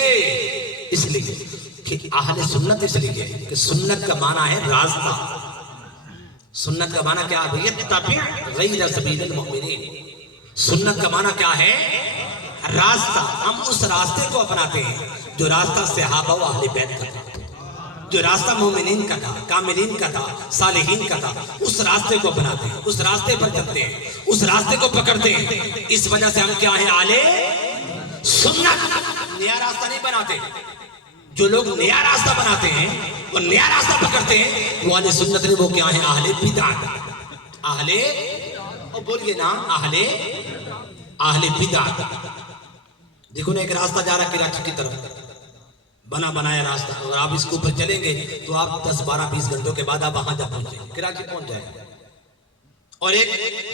کہ اہل سنت اس لیے کہ سنت کا معنی ہے راستہ۔ سنت کا معنی کیا ہے؟ یتبع غیر سبیل المؤمنین۔ سنت کا معنی کیا ہے؟ راستہ۔ ہم اس راستے کو اپناتے ہیں جو راستہ صحابہ و اہل بیت کا تھا، جو راستہ مومنین کا تھا، کاملین کا تھا، صالحین کا تھا، اس راستے کو اپناتے ہیں، اس راستے پر چلتے ہیں، اس راستے کو پکڑتے ہیں۔ اس وجہ سے ہم کیا ہیں؟ اہل سنت۔ نیا راستہ نہیں بناتے۔ جو لوگ نیا راستہ بناتے ہیں، وہ نیا راستہ پکڑتے ہیں، وہ اہل سنت نہیں، وہ کیا ہیں؟ اہل بدعت۔ اہل، اور بولیے نا، اہل بدعت۔ دیکھو نا ایک راستہ جا رہا ہے کراچی کی طرف، بنا بنایا راستہ، اگر آپ اس کے اوپر چلیں گے تو آپ 10 12 20 گھنٹوں کے بعد آپ وہاں جا پہنچیں، کراچی پہنچ جائیں۔ اور ایک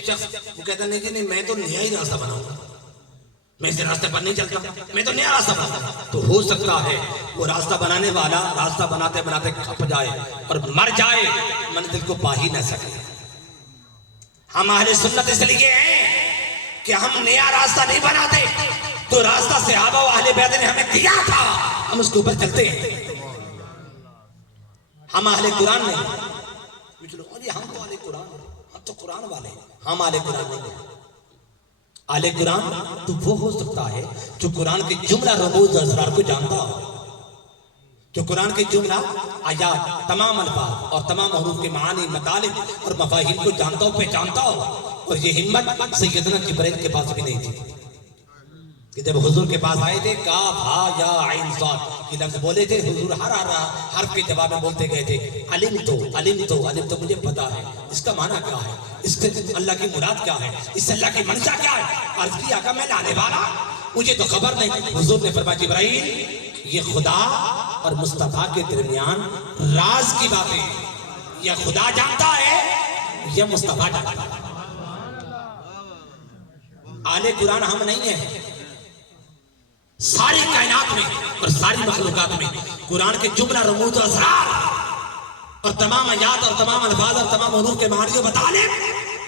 شخص وہ کہتا نہیں کہ نہیں میں تو نیا ہی راستہ بناؤں گا، میں اس راستے پر نہیں چلتا، میں تو نیا راستہ بناؤں گا۔ تو ہو سکتا ہے وہ راستہ بنانے والا راستہ بناتے بناتے کھپ جائے اور مر جائے، منزل کو پا ہی نہ سکے۔ ہم اہل سنت اس لیے ہیں کہ ہم نیا راستہ نہیں بناتے، تو راستہ صحابہ و اہل بیت نے ہمیں دیا تھا، ہم اس کے اوپر چلتے ہیں۔ ہم اہل قرآن نہیں، ہم تو اہل قرآن، ہم تو قرآن والے، ہم اہل قرآن نہیں ہیں۔ اہل قرآن تو وہ ہو سکتا ہے جو قرآن کے جملہ رموز اور اسرار کو جانتا ہو، جو قرآن کے جملہ آیات، تمام الفاظ اور تمام حروف کے معانی، مطالب اور مفاہیم کو جانتا ہو، پہچانتا ہو۔ اور یہ ہمت سیدنا جبرائیل کے پاس بھی نہیں تھی کہ جب حضور کے پاس آئے تھے کاف ہا یا عین صاد یہ لفظ بولے تھے، حضور ہر حرف کے جواب میں بولتے گئے تھے علم تو مجھے پتا ہے، اس کا معنی کیا ہے، اس سے اللہ کی مراد کیا ہے، اس سے اللہ کی منشا کیا ہے۔ عرض کیا کہ میں لانے والا، مجھے تو خبر نہیں۔ حضور نے فرمایا جبرائیل یہ خدا اور مصطفیٰ کے درمیان راز کی باتیں یا خدا جانتا ہے یا مصطفیٰ جانتا ہے۔ اہل قرآن ہم نہیں ہیں۔ ساری کائنات میں اور ساری مخلوقات میں قرآن کے جملہ رموز و اسرار اور تمام آیات اور تمام الفاظ اور تمام حروف کے معانی و مطالب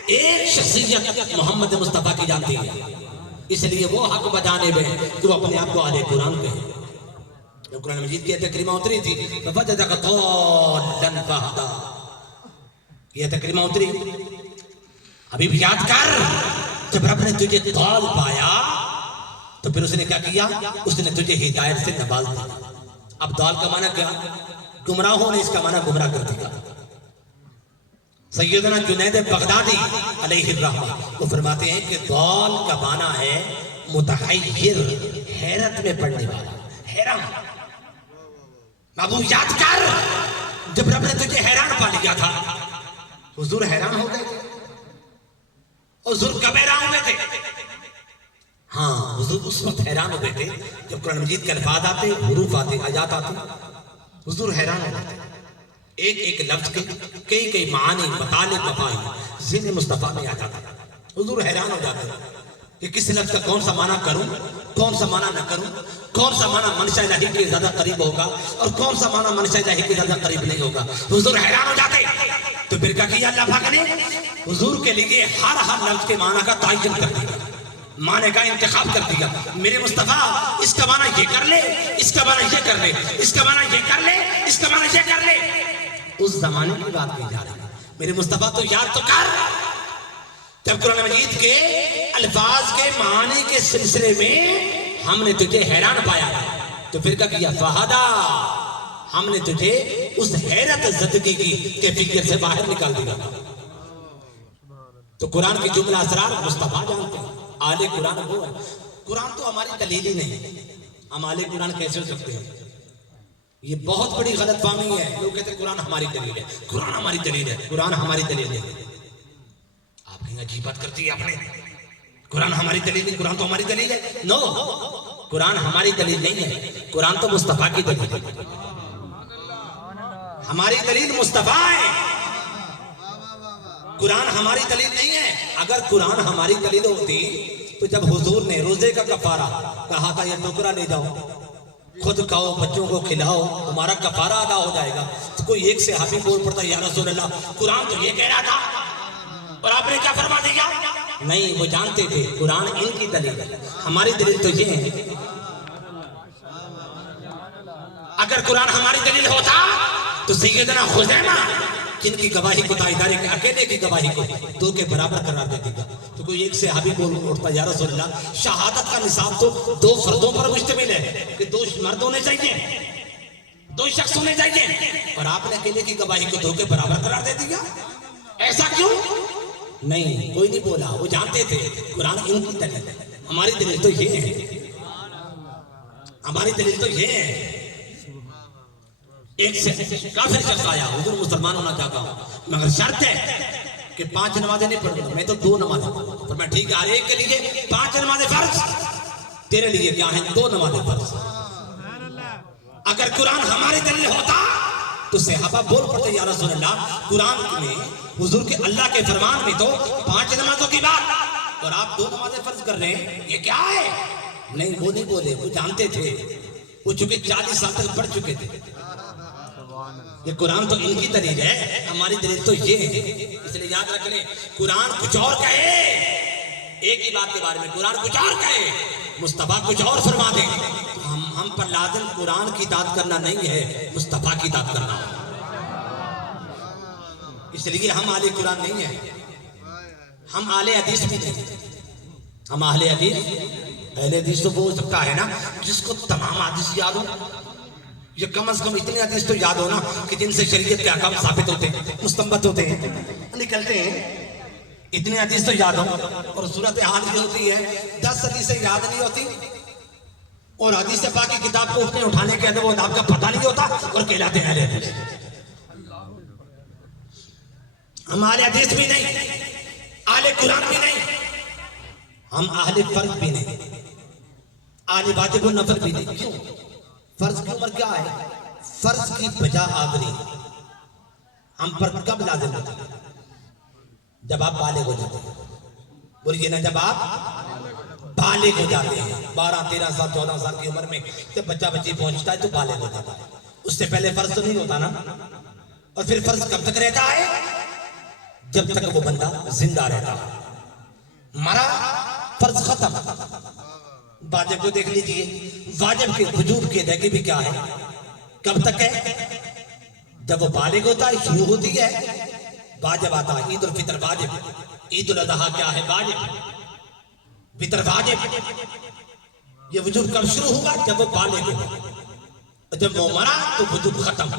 ایک شخصیت محمد مصطفیٰ کی جانتی ہے، اس لیے وہ حق بجانے میں تو اپنے آپ کو اہل قرآن کہے۔ جب قرآن مجید کی آیت کریمہ اتری تھی فَوَجَدَكَ ضَالًّا فَهَدَىٰ، یہ آیت کریمہ اتری، ابھی بھی یاد کر جب رب نے تجھے ضال پایا تو پھر اس نے کیا کیا؟ اس نے تجھے ہدایت سے نواز دیا۔ اب دال کا معنی کیا؟ گمراہوں نے اس کا معنی گمراہ کر دیا. سیدنا جنید بغدادی علیہ الرحمہ وہ فرماتے ہیں کہ دال کا معنی ہے متحیر، حیرت میں پڑنے والا، حیران. بابو یاد کر جب رب نے تجھے حیران پا لیا تھا، حضور حیران ہو گئے تھے. حضور کب حیران ہوئے تھے؟ ہاں حضور اس وقت حیران ہوئے تھے جب قرآن مجید کے الفاظ آتے، حروف آتے، آیات آتے، حضور حیران ہو گئے تھے. ایک ایک لفظ کے کئی کئی معانی، مطالب، مفاہیم ذہن مصطفیٰ میں آ جاتا ہے. حضور حیران ہو جاتے ہیں کہ کس لفظ کا کون سا معنی کروں، کون سا معنی نہ کروں، کون سا معنی منشا الہی کے زیادہ قریب ہوگا اور کون سا معنی منشا الہی کے زیادہ قریب نہیں ہوگا. حضور حیران ہو جاتے. تو پھر کیا کیا اللہ پاک نے؟ حضور کے لیے ہر لفظ کے معنی کا تعین کر دیا، معنی کا انتخاب کر دیا. میرے مصطفیٰ اس کا معنی یہ کر لے، اس کا معنی یہ کر لے، اس کا معنی یہ کر لے، اس کا معنی یہ کر لے. اس زمانے کی بات کی جا رہی ہے. میرے مصطفیٰ تو یاد تو کر جب قرآن مجید کے الفاظ کے معنی کے سلسلے میں ہم نے تجھے حیران پایا تو پھر کیا کیا؟ فہدا، ہم نے تجھے اس حیرت زدگی کی کیفیت سے باہر نکال دیا. تو قرآن کے جملہ اسرار مصطفیٰ جانتے ہیں. آل قرآن وہ ہے. قرآن تو ہماری دلیل ہی نہیں، ہم آل قرآن کیسے ہو سکتے ہیں؟ یہ بہت بڑی غلط فہمی ہے. لوگ کہتے ہیں قرآن ہماری دلیل ہے، قرآن ہماری دلیل ہے. قرآن ہماری دلیل ہے. آپ کہیں عجیب بات کرتی ہے آپ نے، قرآن ہماری دلیل ہے، قرآن تو ہماری دلیل ہے. نو، قرآن ہماری دلیل نہیں ہے، قرآن تو مصطفیٰ کی دلیل ہے. ہماری دلیل مصطفیٰ ہے، قرآن ہماری دلیل نہیں ہے. اگر قرآن ہماری دلیل ہوتی تو جب حضور نے روزے کا کفارہ کہا تھا یہ ٹکڑا لے جاؤ، خود کھاؤ، بچوں کو کھلاؤ، تمہارا کفارہ ادا ہو جائے گا، تو کوئی ایک صحابی بول پڑتا یا رسول اللہ قرآن تو یہ کہہ رہا تھا اور آپ نے کیا فرما دیا؟ نہیں، وہ جانتے تھے قرآن ان کی دلیل ہے، ہماری دلیل تو یہ ہے. اگر قرآن ہماری دلیل ہوتا تو سیدنا خزیمہ جن کی گواہی کو تائیداری کے اکیلے کی گواہی کو دو کے برابر قرار دیتے گا. تو کوئی ایک صحابی بول اٹھتا یا رسول اللہ شہادت کا نصاب تو دو فردوں پر مشتمل ہے کہ دو مرد ہونے چاہیے، دو شخص ہونے چاہیے، اور آپ نے اکیلے کی گواہی کو دو کے برابر قرار دے دیا. ایسا کیوں؟ نہیں، کوئی نہیں بولا. وہ جانتے تھے قرآن ان کی دلیل ہے، ہماری دلیل تو یہ ہے، ہماری دلیل تو یہ ہے. ایک سے کافر شخص آیا، حضور مسلمان ہونا چاہتا ہوں مگر شرط ہے کہ 5 نمازیں نہیں پڑھوں گا، میں تو 2 نمازیں پڑھوں گا. میں ٹھیک ہے، ہر ایک کے لیے 5 نمازیں فرض، تیرے لیے کیا ہیں 2 نمازیں فرض. اگر قرآن ہماری دلیل ہوتا تو صحابہ بول پڑتے یا رسول اللہ قرآن میں حضور کے اللہ کے فرمان میں تو 5 نمازوں کی بات اور آپ 2 نمازیں فرض کر رہے ہیں، یہ کیا ہے؟ نہیں، وہ نہیں بولے. وہ جانتے تھے، وہ چونکہ 40 سال تک پڑھ چکے تھے. یہ قرآن تو ان کی دلیل ہے، ہماری دلیل تو یہ ہے. اس لیے یاد رکھ لیں قرآن کچھ اور کہے، ایک ہی بات کے بارے میں قرآن کچھ اور کہے، مصطفیٰ کچھ اور فرما دیں، ہم پر لازم قرآن کی اطاعت کرنا نہیں ہے، مصطفیٰ کی اطاعت کرنا ہے. اس لیے ہم اہل قرآن نہیں ہیں، ہم اہل حدیث بھی نہیں. ہم اہل حدیث تو وہ ہو سکتا ہے نا جس کو تمام حدیث یاد ہو، یا کم از کم اتنے حدیث تو یاد ہو نا کہ جن سے شریعت کے احکام ثابت ہوتے ہیں، مستنبط ہوتے ہیں، نکلتے ہیں. اتنے حدیث تو یاد ہو. اور صورت حال یہ ہوتی ہے 10 حدیثیں یاد نہیں ہوتی اور حدیث پاک کی کتاب کو اٹھانے کے ادب و آداب کا پتہ نہیں ہوتا اور کہلاتے ہیں اہل حدیث. ہم اہل حدیث بھی نہیں، اہل قرآن بھی نہیں، ہم اہل فرض بھی نہیں، اہل واجب النفل بھی نہیں. کیوں؟ فرض کی عمر کیا ہے؟ فرض کی بجا آوری ہم پر کب لازم ہوتی ہے؟ جب آپ بالغ ہو جاتے ہیں. بولیے نا، جب آپ بالغ ہو جاتے ہیں. 12 13 سال 14 سال کی عمر میں جب بچہ بچی پہنچتا ہے تو بالغ ہو جاتا ہے. اس سے پہلے فرض تو نہیں ہوتا نا. اور پھر فرض کب تک رہتا ہے؟ جب تک وہ بندہ زندہ رہتا ہے. مرا فرض ختم. واجب کو دیکھ لیجئے، واجب کے وجوب کی ادائیگی بھی کیا ہے؟ کب تک ہے؟ جب وہ بالغ ہوتا ہے شروع ہوتی ہے. واجب آتا ہے عید الفطر واجب، عید الاضحیٰ کیا ہے؟ واجب، فطر واجب. یہ وجوب کب شروع ہوگا؟ جب وہ بالغ ہوگا. جب وہ مرا تو وجوب ختم.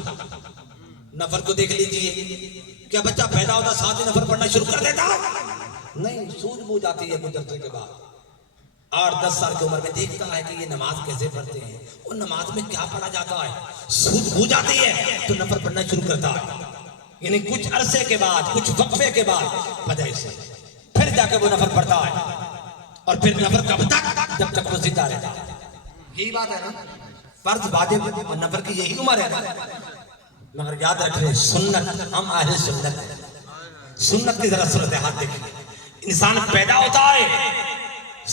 نفل کو دیکھ لیجئے، کیا بچہ پیدا ہوتا 7 ہی نفل پڑھنا شروع کر دیتا؟ نہیں، سوجھ بوجھ آتی ہے کچھ عرصے کے بعد. 8-10 سال کی عمر میں دیکھتا ہے کہ یہ نماز کیسے پڑھتے ہیں، اور نماز میں کیا پڑھا جاتا ہے، سوجھ بوجھ آتی ہے تو نفل پڑھنا شروع کرتا ہے. یعنی کچھ عرصے کے بعد، کچھ وقفے کے بعد وجہ سے پھر جا کے وہ نفل پڑھتا ہے. اور پھر نفل کب تک؟ جب تک وہ زندہ رہتا ہے. یہی بات ہے نا، فرض واجب اور نفل کی یہی عمر ہے نا. مگر یاد رکھ رہے سنت، ہم اہل سنت ہیں. سنت کی ذرا صورتحال دیکھیے. انسان پیدا ہوتا ہے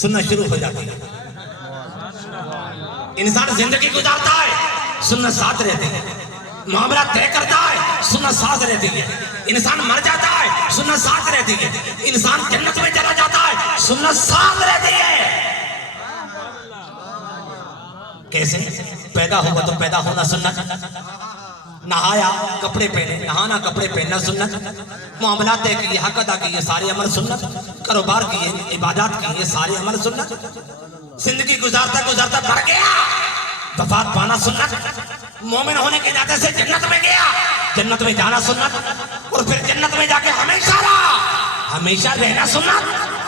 سنت شروع ہو جاتی ہے. انسان زندگی گزارتا ہے سنت ساتھ رہتی ہے. معاملہ طے کرتا ہے سنت ساتھ رہتی ہے. انسان مر جاتا ہے سنت ساتھ رہتی ہے. انسان جنت میں چلا جاتا ہے سنت ساتھ رہتی ہے. کیسے؟ پیدا ہوگا تو پیدا ہونا سنت، نہایا کپڑے پہنے، نہانا کپڑے پہننا سنت، معاملات طے کیے، حق ادا کیے، سارے عمل سنت، کاروبار کیے، عبادات کیے، سارے عمل سنت. زندگی گزارتا گزارتا بڑھ گیا، وفات پانا سنت. مومن ہونے کے ناطے سے جنت میں گیا، جنت میں جانا سنت، اور پھر جنت میں جا کے ہمیشہ رہا، ہمیشہ رہنا سنت.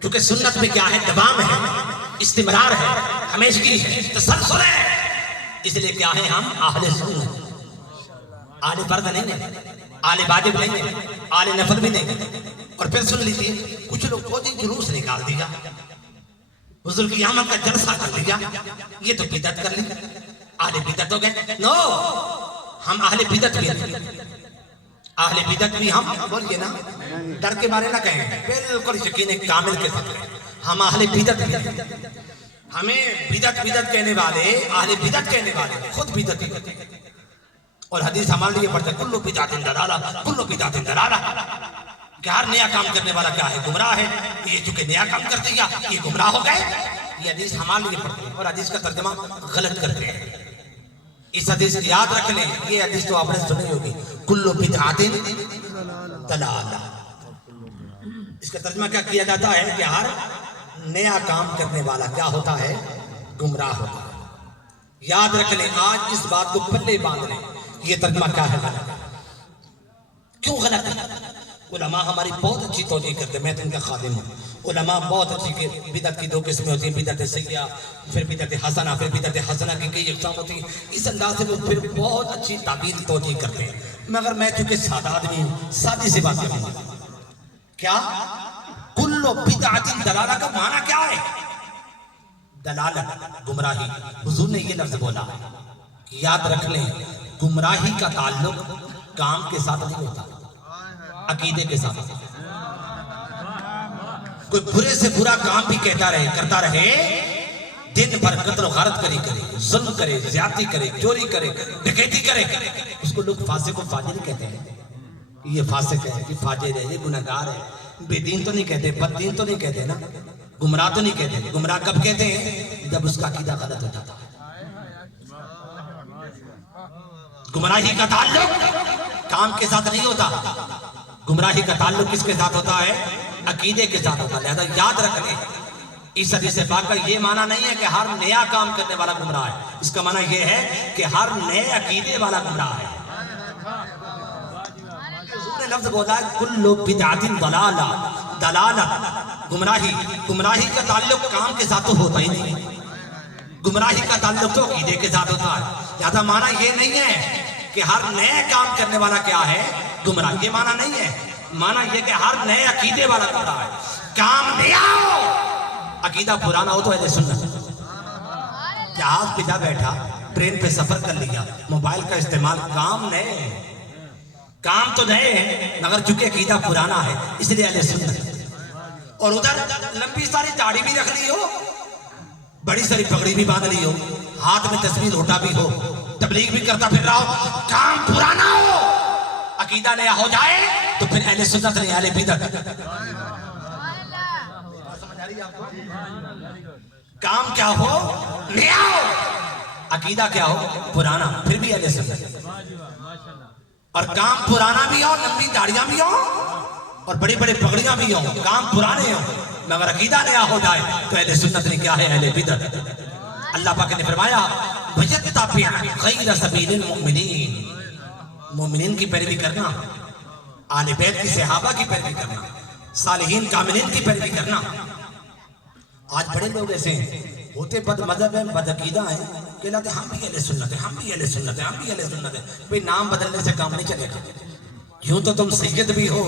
کیونکہ سنت میں کیا ہے؟ دوام ہے، استمرار ہے، ہمیشگی ہے، تسلسل ہے. اس لیے کیا ہے؟ ہم اہل سنت. اہل فرض نہیں ہے، اہل واجب نہیں ہے، اہل نفل بھی نہیں ہے. اور پھر سن لیجیے، کچھ لوگ کو جلوس نکال دیا، حضور کی آمد کا جلسہ کر لیا، یہ تو بدعت کر لی، اہل بدعت ہو گئے. نو، ہم اہل بدعت بھی ہیں. اہل بدعت بھی ہم، بولیے نا، ڈر کے بارے نہ کہیں، بالکل یقین کامل کے ساتھ ہم اہل بدعت بھی ہیں. ہمیں بدعت کہنے والے، اہل بدعت کہنے والے خود بدعت ہی کرتے ہیں. اور حدیث ہمارے لیے پڑھتے ہیں کلو بدعت ضلالہ، کلو بدعت ضلالہ. کہ ہر نیا کام کرنے والا کیا ہے؟ گمراہ ہے. یہ چونکہ نیا کام کر دیا یہ گمراہ ہو گئے. یہ حدیث ہمارے لیے پڑھتے ہیں اور حدیث کا ترجمہ غلط کرتے ہیں. اس حدیث کو یاد رکھ لیں. یہ حدیث تو آپ نے سنی ہوگی، کلو بدعت ضلالہ. اس کا ترجمہ کیا کیا جاتا ہے کہ ہر نیا کام کرنے والا کیا ہوتا ہے؟ گمراہ ہوتا ہے. یاد رکھ لیں، آج اس بات کو پلے باندھ لیں. یہ ترجمہ کیا ہے؟ غلط. کیوں غلط ہے؟ علماء ہماری بہت اچھی توجیہ کرتے ہیں، میں تو ان کا خادم ہوں. علماء بہت اچھی کہ بدعت کی 2 قسمیں ہوتی ہیں، بدعت سیئہ، پھر بدعت حسنہ، پھر بدعت حسنہ کی کئی اقسام ہوتی ہیں. اس انداز سے وہ پھر بہت اچھی تعبیر توجیہ کرتے ہیں. مگر میں چونکہ سادہ آدمی ہوں، سادی سی بات کروں گا. کیا کلو بدعت ضلالہ کا معنی کیا ہے؟ دلالت، گمراہی. حضور نے یہ لفظ بولا. یاد رکھ لیں، گمراہی کا تعلق کام کے ساتھ نہیں ہوتا، عقیدے کے ساتھ. کوئی برے سے برا کام بھی کہتا رہے، کرتا رہے، دن بھر قتل و غارت کرے، ظلم کرے، زیادتی کرے، چوری کرے، ڈکیتی کرے، اس کو لوگ فاسق و فاجر کہتے ہیں. یہ فاسق ہے، یہ فاجر ہے، یہ گنہگار ہے. بے دین تو نہیں کہتے، بد دین تو نہیں کہتے نا، گمراہ تو نہیں کہتے. گمراہ کب کہتے ہیں؟ جب اس کا عقیدہ غلط ہو جاتا ہے. گمراہی کا تعلق کام کے ساتھ نہیں ہوتا، گمراہی کا تعلق کس کے ساتھ ہوتا ہے؟ عقیدے کے ساتھ ہوتا ہے. لہذا یاد رکھ لیں، اس حدیث پاک کا یہ معنی نہیں ہے کہ ہر نیا کام کرنے والا گمراہ ہے. اس کا معنی یہ ہے کہ ہر نئے عقیدے والا گمراہ ہے. حضور نے لفظ بولا ہے کلو بدعت ضلالہ، دلالت، گمراہی کا تعلق کام کے ساتھ تو ہوتا ہی نہیں. گمراہی کا تعلق تو عقیدے کے ساتھ ہوتا ہے. لہذا معنی یہ نہیں ہے کہ ہر نئے کام کرنے والا کیا ہے؟ گمراہ. یہ معنی نہیں ہے. معنی یہ کہ ہر نئے عقیدے والا گمراہ ہے. کام نیا ہو، عقیدہ پرانا ہو تو اہل سنت. جہاز پہ جا بیٹھا، ٹرین پہ سفر کر لیا، موبائل کا استعمال، کام نئے ہیں، کام تو نئے ہیں مگر چونکہ عقیدہ پرانا ہے اس لیے اہل سنت. اور ادھر لمبی ساری داڑھی بھی رکھ لی ہو، بڑی ساری پگڑی بھی باندھ لی ہو، ہاتھ میں تسبیح لوٹا بھی ہو، تبلیغ بھی کرتا پھر رہا ہو، کام پرانا ہو، عقیدہ نیا ہو جائے تو پھر اہل سنت نہیں، اہل بدعت. سمجھ آ رہی ہے آپ کو؟ کام کیا ہو؟ نیا ہو، عقیدہ کیا ہو؟ پرانا. پھر بھی بھی اہل سنت، اور کام پرانا بھی ہو، لمبی داڑیاں بھی ہو اور بڑی بڑی پگڑیاں بھی ہوں، کام پرانے ہوں مگر عقیدہ نیا ہو جائے تو اہل سنت نے کیا ہے؟ اہل بدعت۔ اللہ پاک نے فرمایا وَيَتَّبِعْ غَيْرَ سَبِيلِ الْمُؤْمِنِينَ، مومنین کی پیروی کرنا، آل بیت کی صحابہ کی پیروی کرنا، صالحین کاملین کی پیروی کرنا۔ آج بڑے لوگ ایسے ہیں، ہوتے بد مذہب ہیں، بد عقیدہ ہیں، کہلاتے ہم بھی اہل سنت ہیں، ہم بھی اہل سنت ہیں، ہم بھی اہل سنت ہیں۔ بھئی نام بدلنے سے کام نہیں چلے گا، یوں تو تم سید بھی ہو،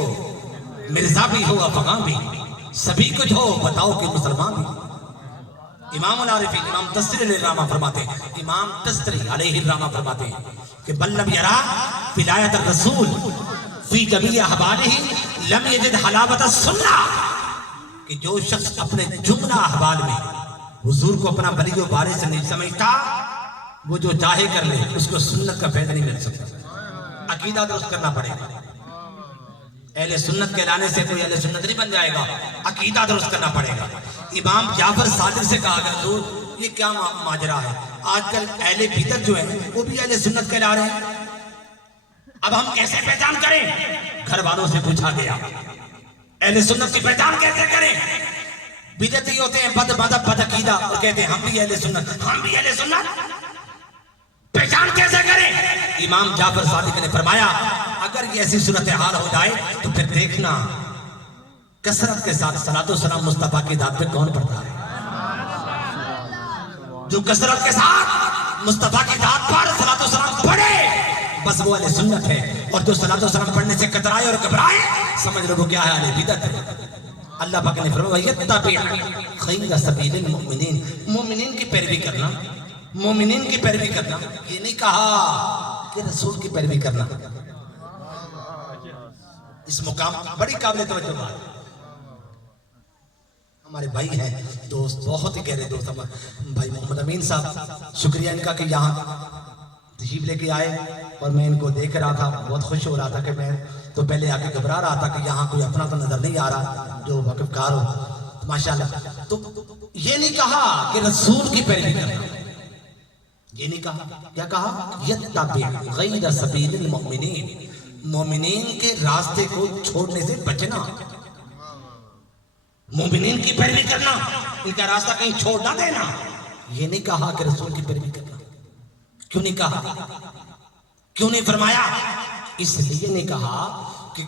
مرزا بھی ہو، افغاں بھی، سبھی کچھ ہو، بتاؤ کہ مسلمان بھی۔ امام العارفین امام تستری علیہ الرحمہ فرماتے ہیں، امام تستری علیہ الرحمہ فرماتے ہیں کہ بل لم یرا ولایت الرسول فی جمیع احوالہ لم یجد حلاوت السنہ، کہ جو شخص اپنے جملہ احوال میں حضور کو اپنا ولی و وارث نہیں سمجھتا، وہ جو چاہے کر لے، اس کو سنت کا فیض نہیں مل سکتا۔ عقیدہ درست کرنا پڑے گا، اہل سنت کہلانے سے کوئی اہل سنت نہیں بن جائے گا، عقیدہ درست کرنا پڑے گا۔ امام جعفر صادق سے کہا گیا حضور یہ کیا ماجرا ہے؟ آج کل اہل بدعت جو ہیں وہ بھی اہل سنت کہلا رہے ہیں، اب ہم کیسے پہچان کریں؟ گھر والوں سے پوچھا گیا اہل سنت کی پہچان کیسے کریں؟ بدعتی ہوتے ہیں، بد مذہب بد عقیدہ، اور کہتے ہیں ہم بھی اہل سنت، ہم بھی اہل سنت، پہچان کیسے کریں؟ امام جعفر صادق نے فرمایا اگر یہ ایسی صورتحال ہو جائے تو پھر دیکھنا کثرت کے ساتھ صلاۃ و سلام مصطفیٰ کی ذات پہ کون پڑھتا ہے۔ جو کثرت کے ساتھ مصطفیٰ کی ذات پر صلاۃ و سلام پڑھے بس وہ اہل سنت ہے، اور جو صلاۃ و سلام پڑھنے سے کترائے اور گھبرائے سمجھ لو وہ کیا ہے؟ اہل بدعت ہے۔ اللہ پاک نے فرمایا یتبع غیر سبیل المؤمنین، مومنین کی پیروی کرنا، مومنین کی پیروی کرنا، یہ نہیں کہا کہ رسول کی پیروی کرنا۔ اس مقام بڑی قابل توجہ بات ہے۔ ہمارے بھائی ہیں، دوست، بہت ہی گہرے دوست، ہمارے بھائی محمد امین صاحب، شکریہ ان کا کہ یہاں تشریف لے کے آئے، اور میں ان کو دیکھ رہا تھا، بہت خوش ہو رہا تھا کہ میں تو پہلے آ کے گھبرا رہا تھا کہ یہاں کوئی اپنا تو نظر نہیں آ رہا جو واقف کار ہو، ماشاءاللہ۔ تو یہ نہیں کہا کہ رسول کی پیروی کرنا، یہ نہیں کہا، کیا کہا؟ یتبع غیر سبیل المؤمنین، مومنین کے راستے کو چھوڑنے سے بچنا، مومنین کی پیروی کرنا، ان کا راستہ کہیں چھوڑ نہ دینا۔ یہ نہیں کہا کہ رسول کی پیروی کرنا۔ کیوں نہیں کہا؟ کیوں نہیں فرمایا؟ اس لیے نہیں کہا کہ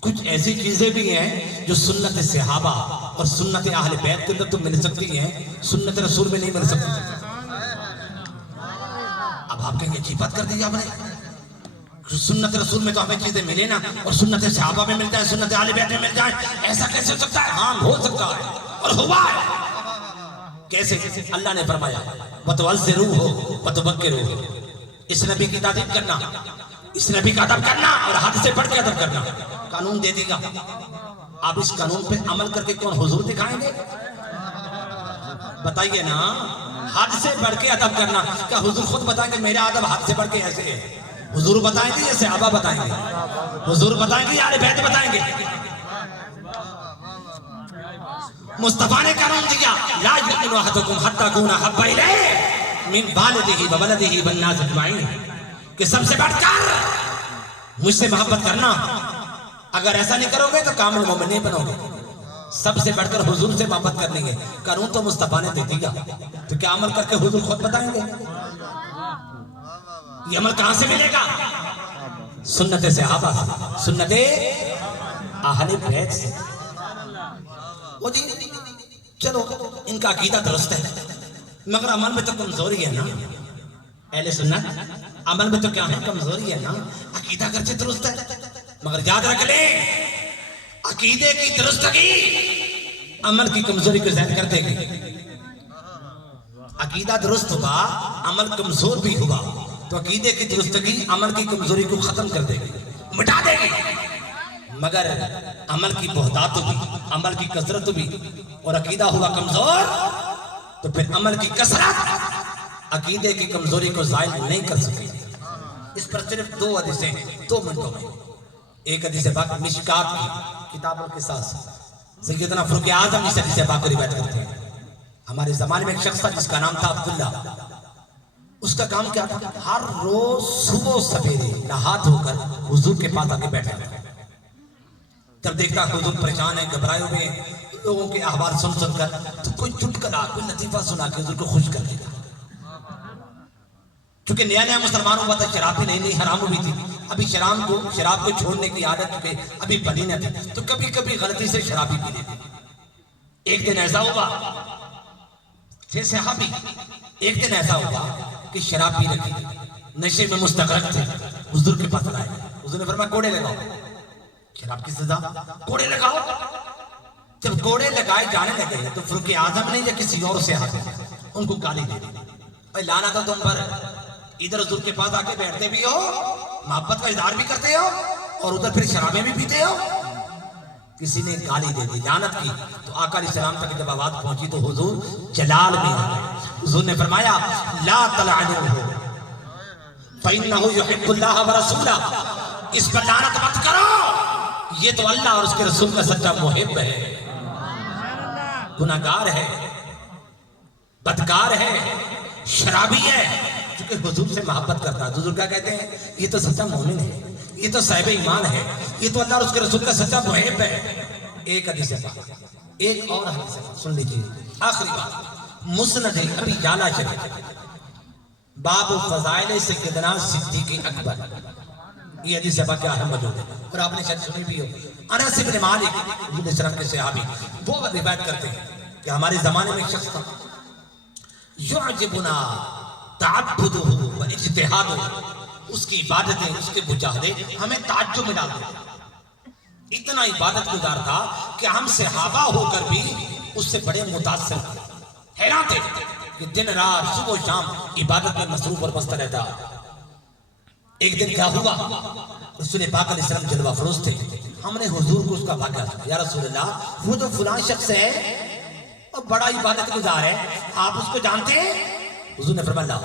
کچھ ایسی چیزیں بھی ہیں جو سنت صحابہ اور سنت اہل بیت کے اندر تو مل سکتی ہیں، سنت رسول میں نہیں مل سکتی۔ اب آپ کہیں گے اچھی بات کر دی آپ نے، سنت رسول میں تو ہمیں چیزیں ملے نا، اور سنت صحابہ میں مل جائے، سنت اہل بیت میں مل جائے، ایسا کیسے ہو سکتا ہے؟ ہاں ہو سکتا ہے اور ہوا ہے۔ کیسے؟ اللہ نے فرمایا وَتُعَزِّرُوهُ وَتُوَقِّرُوهُ، اس نبی کی تعظیم کرنا، اس نبی کا ادب کرنا، اور حد سے بڑھ کے ادب کرنا۔ قانون دے دے گا، آپ اس قانون پہ عمل کر کے کون حضور دکھائیں گے؟ بتائیے نا، حد سے بڑھ کے ادب کرنا، کیا حضور خود بتائیں گے میرا ادب حد سے بڑھ کے ایسے ہے؟ حضور بتائیں گے یا صحابہ بتائیں گے؟ حضور بتائیں گے یا اہل بیت بتائیں گے؟ مصطفیٰ نے قانون دیا لا یؤمن احدکم حتی یکون احب الیہ من والدہ وولدہ والناس اجمعین، کہ سب سے بڑھ کر مجھ سے محبت کرنا، اگر ایسا نہیں کرو گے تو کامل مومن نہیں بنو گے۔ سب سے بڑھ کر حضور سے محبت کر لیں گے، قانون تو مصطفیٰ نے دے دیا، تو کیا عمل کر کے حضور خود بتائیں گے؟ یہ عمل کہاں سے ملے گا؟ سنت صحابہ سے، سنت اہل بیت سے۔ وہ جی چلو ان کا عقیدہ درست ہے مگر عمل میں تو کمزوری ہے نا، اہل سنت عمل میں تو کیا ہے؟ کمزوری ہے نا۔ عقیدہ اگرچہ درست ہے مگر یاد رکھ لیں عقیدے کی درستگی عمل کی کمزوری کو ظاہر کر دے گی۔ عقیدہ درست ہوگا، عمل کمزور بھی ہوگا، تو عقیدے کی درستگی عمل کی کمزوری کو ختم کر دے گی، مٹا دے گی۔ مگر عمل کی بہتات بھی، عمل کی کثرت بھی، اور عقیدہ ہوا کمزور تو پھر عمل کی کثرت عقیدے کی کمزوری کو زائل نہیں کر سکے۔ اس پر صرف دو حدیثیں 2 منٹوں میں۔ ایک حدیث پاک مشکات کی کتاب القصاص، سیدنا فاروق اعظم اس حدیث پاک کو روایت کرتے ہیں۔ ہمارے زمانے میں ایک شخص تھا جس کا نام تھا عبداللہ، اس کا کام کیا تھا؟ ہر روز صبح سویرے نہا دھو کر حضور کے پاس آ کے بیٹھا تھا. جب دیکھتا حضور پریشان ہیں، گھبرائے ہوئے ہیں لوگوں کے احوال سن سن کر، تو کوئی چٹکلا کوئی لطیفہ سنا کے حضور کو خوش کر دیتا. چونکہ نیا نیا مسلمان ہوا تھا، شراب بھی نہیں حرام ہوئی تھی، ابھی شراب کو چھوڑنے کی عادت چونکہ ابھی بنی نہ تھی، تو کبھی کبھی غلطی سے شرابی پی لیتے. ایک دن ایسا ہوا تھے صحابی، ایک دن ایسا ہوا کہ شراب پی رکھی، نشے میں مستغرق تھے، حضور کے پاس آئے. حضور نے فرمایا کوڑے لگاؤ. شراب کی سزا کوڑے لگاؤ. جب کوڑے لگائے جانے لگے تو فاروق اعظم نے یا کسی اور صحابی ان کو گالی دے دی. بھائی لانا تھا تم پر، ادھر حضور کے پاس آ کے بیٹھتے بھی ہو، محبت کا اظہار بھی کرتے ہو، اور ادھر پھر شرابیں بھی پیتے ہو. کسی نے گالی دے دی، لعنت کی. تو آقا علیہ السلام تک جب آواز پہنچی تو حضور جلال میں آ گئے. حضور نے فرمایا لا تلعنوہ فإنہ یحب اللہ ورسولہ، اس پر لعنت مت کرو، یہ تو اللہ اور اس کے رسول کا سچا محب ہے. گناہگار ہے، بدکار ہے، شرابی ہے، کیونکہ حضور سے محبت کرتا ہے. حضور کیا کہتے ہیں؟ یہ تو سچا مومن ہے، یہ تو صاحب ایمان ہے، یہ تو اللہ اور اس کے رسول کا سچا محب ہے. ایک حدیث ہے، ایک اور حدیث ہے، سن لیجیے. آخری بات، مسند ابی یعلا شریف باب فضائل سیدنا صدیق اکبر، یہ حدیث ہے کیا ہے موجود ہے، اور آپ نے شاید سنی بھی ہو. انس بن مالک حضور صلی اللہ علیہ وسلم کے صحابی، وہ روایت کرتے ہیں کہ ہمارے زمانے میں ایک شخص تھا، یعجبنا تعبدہ و اجتہادہ، اس کی عبادتیں، اس کے مجاہدے ہمیں تعجب میں ڈالتے ہیں. اتنا عبادت گزار تھا کہ ہم صحابہ ہو کر بھی اس سے بڑے متاثر تھے، حیران تھے کہ دن رات صبح و شام عبادت میں مصروف اور مست رہتا. ایک دن کیا ہوا، رسول پاک علیہ السلام جلوہ فروز تھے. ہم نے حضور کو اس کا واقعہ کہا، یا رسول اللہ وہ جو فلاں شخص ہے اور بڑا عبادت گزار ہے، آپ اس کو جانتے ہیں؟ حضور نے فرمایا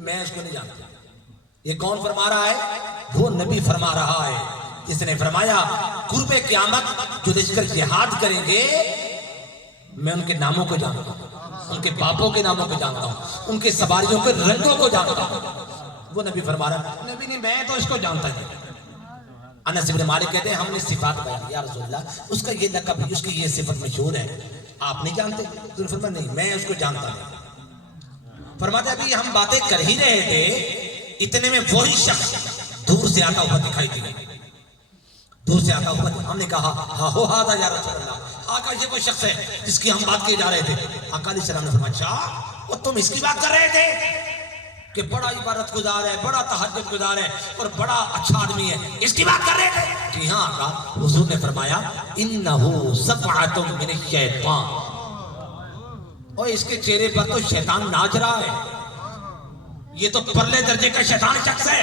میں اس کو نہیں جانتا. یہ کون فرما رہا ہے؟ وہ نبی فرما رہا ہے جس نے فرمایا قرب قیامت جو لشکر جہاد کریں گے میں ان کے ناموں کو جانتا ہوں، ان کے باپوں کے ناموں کو جانتا ہوں، ان کے سواریوں کے رنگوں کو جانتا ہوں. وہ نبی فرما رہا ہے، نبی نہیں میں تو اس کو جانتا ہوں. انس بن مالک کہتے ہیں ہم نے صفات بیان، یا رسول اللہ اس کا یہ لقب، اس کی یہ صفت مشہور ہے، آپ نہیں جانتے؟ تو فرمایا نہیں میں اس کو جانتا ہوں. فرماتے ابھی ہم باتیں کر ہی رہے تھے، اتنے میں وہی شخص دور سے آتا ہوا دکھائی دیا. دور سے آتا ہوا ہم نے کہا ہاں ہو ہاں یا رسول اللہ، آقا یہ وہ شخص ہے جس کی ہم بات کیے جا رہے تھے. آقا علیہ السلام نے فرمایا اچھا وہ تم اس کی بات کر رہے تھے کہ بڑا عبادت گزار ہے، بڑا تہجد گزار ہے اور بڑا اچھا آدمی ہے، اس کی بات کر رہے تھے؟ جی ہاں آقا. حضور نے فرمایا انہو صفعۃ من الشیطان، اور اس کے چہرے پر تو شیطان ناچ رہا ہے، یہ تو پرلے درجے کا شیطان شخص ہے.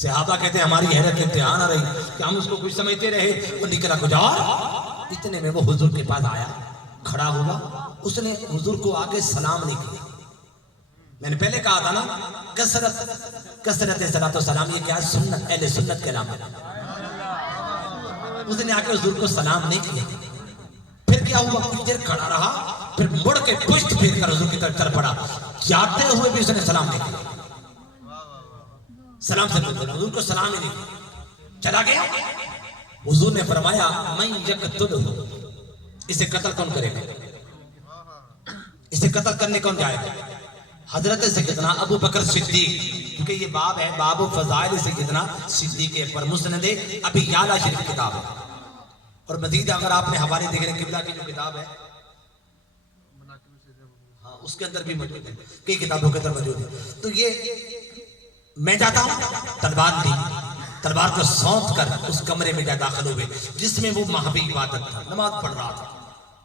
صحابہ کہتے ہیں ہماری حیرت امتحان آ رہی کہ ہم اس کو کچھ سمجھتے رہے، وہ نکلا گزار. اتنے میں وہ حضور کے پاس آیا، کھڑا ہوا، اس نے حضور کو آگے سلام نہیں کیا. میں نے پہلے کہا تھا نا کثرت صلاۃ و سلام یہ کیا ہے؟ سنت، اہل سنت کے نام ہے. اس نے آگے حضور کو سلام نہیں کیا. پھر کیا ہوا، کچھ دیر کھڑا رہا، پھر مڑ کے پشت پھیر کر حضور کی طرف چل پڑا. جاتے ہوئے بھی اس نے سلام نہیں کیا، سلام سے پہلے حضور کو سلام ہی نہیں کیا، چلا گیا. حضور نے فرمایا من یقتلہ، اسے قتل کون کرے گا؟ اسے قتل کرنے کون جائے گا؟ حضرت سیدنا ابو بکر صدیق، کیونکہ یہ باب ہے باب فضائل سیدنا صدیق پر، مسند ابی یعلا شریف کتاب ہے. اور مزید اگر آپ نے حوالے دیکھ رہے قبلہ کی جو کتاب ہے ہاں اس کے اندر بھی موجود ہے، کئی کتابوں کے اندر موجود ہے. تو یہ میں جاتا ہوں تلوار لی، تلوار کو سونت کر اس کمرے میں جا داخل ہوئے جس میں وہ مہبی عبادت تھا، نماز پڑھ رہا تھا،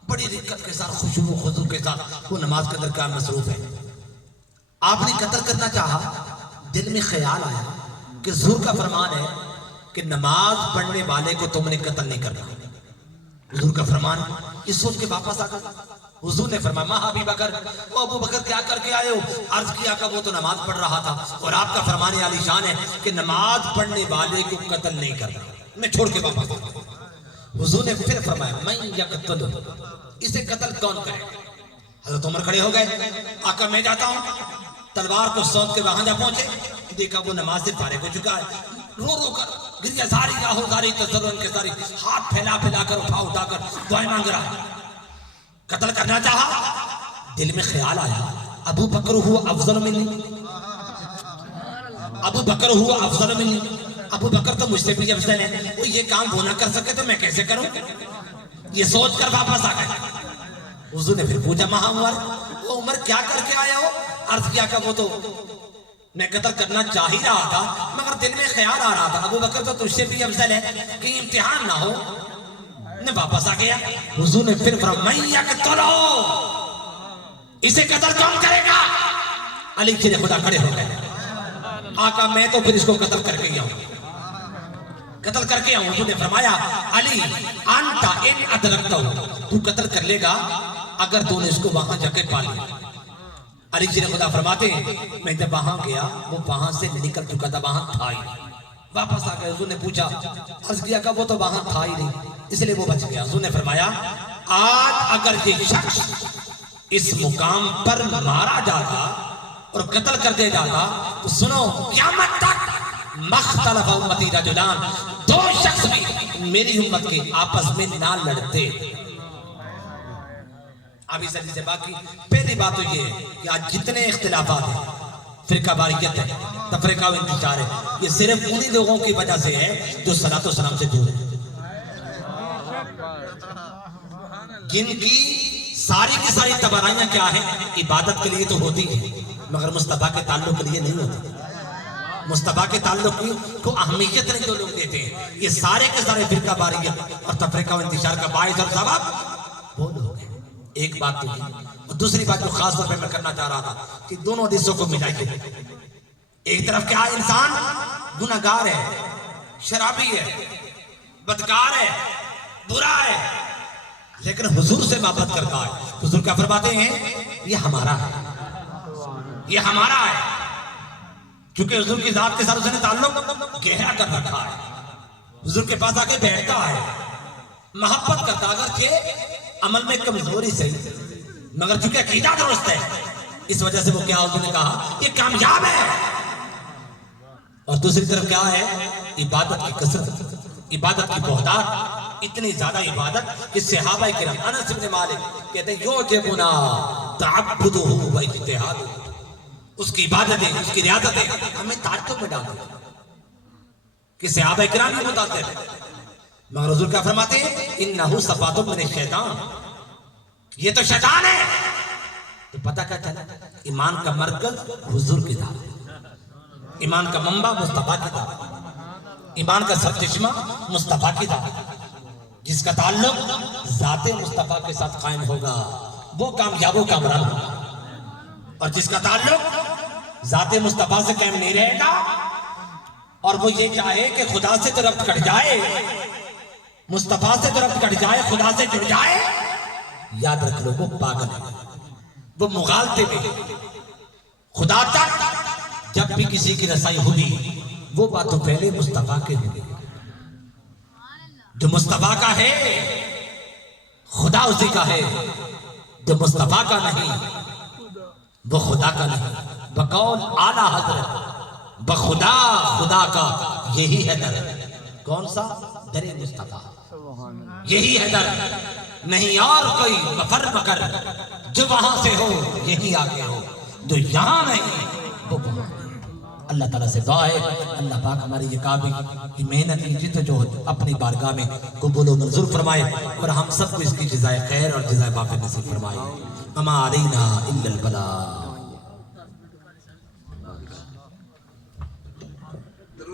بڑی رقت کے ساتھ خشوع و خضوع کے ساتھ وہ نماز کے اندر کیا مصروف ہے. آپ نے قتل کرنا چاہا، دل میں خیال آیا کہ حضور کا فرمان ہے کہ نماز پڑھنے والے کو تم نے قتل نہیں کرنا. حضور کا فرمان، یہ سوچ کے واپس آ گئے. حضور نے فرمایا ماں ابی بکر، وہ ابو بکر کیا کر کے آئے ہو؟ عرض کیا کہ وہ تو نماز پڑھ رہا تھا، اور آپ کا فرمان عالی شان ہے کہ نماز پڑھنے والے کو قتل نہیں کرنا. میں چھوڑ کے واپس آ گیا. حضور نے پھر فرمایا من یقتل، اسے قتل کون کرے؟ حضرت عمر کھڑے ہو گئے، آقا میں جاتا ہوں تلوار کو سونپ کے وہاں جا پہنچے، دیکھا وہ نماز سے فارغ ہو چکا ہے، رو رو کر گریا زاری گاہو زاری تضرن کے ساری ہاتھ پھیلا پھیلا کر اٹھا کر دعائیں مانگ رہا ہے۔ قتل کرنا چاہا، دل میں خیال آیا ابو بکر ہوا افضل منی، ابو بکر ہوا افضل منی، ابو بکر تو مجھ سے بھی افضل ہے، وہ یہ کام وہ نہ کر سکے تو میں کیسے کروں؟ یہ سوچ کر واپس آ گئے۔ حضور نے پھر پوچھا ماں عمر، وہ عمر کیا کر کے آیا ہو؟ عرض کیا کہ وہ تو میں قتل کرنا چاہ ہی رہا تھا مگر دل میں خیال آ رہا تھا ابو بکر تو تجھ سے بھی افضل ہے، کہیں امتحان نہ ہو، میں واپس آ گیا۔ حضور نے پھر فرمایا کہ چلو اسے قتل کون کرے گا؟ علی شیر خدا کھڑے ہو گئے، آقا میں تو پھر اس کو قتل کر کے آؤں، قتل کر کے آؤں۔ حضور نے فرمایا علی انتا ان ادرکتا ہو، تو قتل کر لے گا اگر تو نے اس کو وہاں جا کے پا لیا۔ علی شیر خدا فرماتے ہیں میں جب وہاں گیا وہ وہاں سے نکل چکا تھا، وہاں تھا ہی، واپس آ گئے۔ حضور نے پوچھا، عرض کیا کہ وہ تو وہاں تھا ہی نہیں اس لیے وہ بچ گیا۔ حضور نے فرمایا آج اگر یہ شخص اس مقام پر مارا جاتا اور قتل کر دے جاتا تو سنو قیامت تک مختلف امتی رجلان، دو شخص بھی میری امت کے آپس میں نہ لڑتے۔ ابھی سر سے باقی پہلی بات تو یہ ہے کہ آج جتنے اختلافات ہیں، فرقہ واریت ہے، تفرقہ و انتشار ہے، یہ صرف انہی لوگوں کی وجہ سے ہے جو صلاۃ و سلام سے دور ہیں، جن کی ساری تبرائیاں کیا ہیں؟ عبادت کے لیے تو ہوتی ہے مگر مصطفیٰ کے تعلق کے لیے نہیں ہوتی، مصطفیٰ کے تعلق کو اہمیت نہیں جو لوگ دیتے ہیں۔ یہ سارے کے سارے فرقہ واریت اور تفرقہ و انتشار کا باعث اور سبب وہ لوگ ہیں۔ ایک بات تو یہ، اور دوسری بات جو خاص طور پہ میں کرنا چاہ رہا تھا کہ دونوں حدیثوں کو ملائیے۔ ایک طرف کیا ہے، انسان گناہگار ہے، شرابی ہے، بدکار ہے، برا ہے، لیکن حضور سے محبت کرتا ہے۔ حضور کیا فرماتے ہیں؟ یہ ہمارا ہے، یہ ہمارا ہے، کیونکہ حضور کی ذات کے ساتھ اس نے تعلق گہرا کر رکھا ہے، حضور کے پاس آ کے بیٹھتا ہے، محبت کرتا، اگرچہ عمل میں کمزوری سے مگر چونکہ عقیدہ درست ہے اس وجہ سے وہ کیا حضور نے کہا یہ کامیاب ہے۔ اور دوسری طرف کیا ہے؟ عبادت کی کثرت، عبادت کی بہتات، اتنی زیادہ عبادت کہ صحابہ کرام، انس بن مالک کہتے ہیں یوجبنا تعبدہ و اجتہاد، اس کی عبادتیں، اس کی ریاضتیں ہمیں تعجب میں ڈال دیتی کہ صحابہ کرام یہ بتاتے ہیں، مگر حضور کیا فرماتے ہیں؟ انہو صفات من الشیطان، یہ تو شیطان ہے۔ تو پتہ کیا چلا؟ ایمان کا مرکز حضور کی ذات، ایمان کا منبع مصطفیٰ کی ذات، ایمان کا سرچشمہ مصطفیٰ کی ذات، جس کا تعلق ذات مصطفیٰ کے ساتھ قائم ہوگا وہ کامیاب و کامران ہوگا، اور جس کا تعلق ذات مصطفیٰ سے قائم نہیں رہے گا اور وہ یہ چاہے کہ خدا سے تو ربط کٹ جائے، مصطفیٰ سے تو ربط کٹ جائے، خدا سے جڑ جائے، یاد رکھ لو وہ پاگل ہے، وہ مغالطے میں خدا تک جب بھی کسی کی رسائی ہوئی وہ بات تو پہلے مصطفیٰ کے ہوئی، جو مصطفیٰ کا ہے خدا اسی کا ہے، جو مصطفیٰ کا نہیں وہ خدا کا نہیں۔ بقول اعلیٰ حضرت بخدا خدا کا یہی ہے در، کون سا؟ در مصطفیٰ، یہی ہے در، نہیں اور کوئی مفر مکر، جو وہاں سے ہو یہی آگے ہو، جو یہاں نہیں وہ وہاں۔ اللہ تعالیٰ سے دعا ہے اللہ پاک ہماری یہ کابل کی محنت جت جو اپنی بارگاہ میں قبول و منظور فرمائے اور ہم سب کو اس کی جزائے خیر اور جزائے وافر نصیب فرمائے۔ وما علینا الا البلاغ۔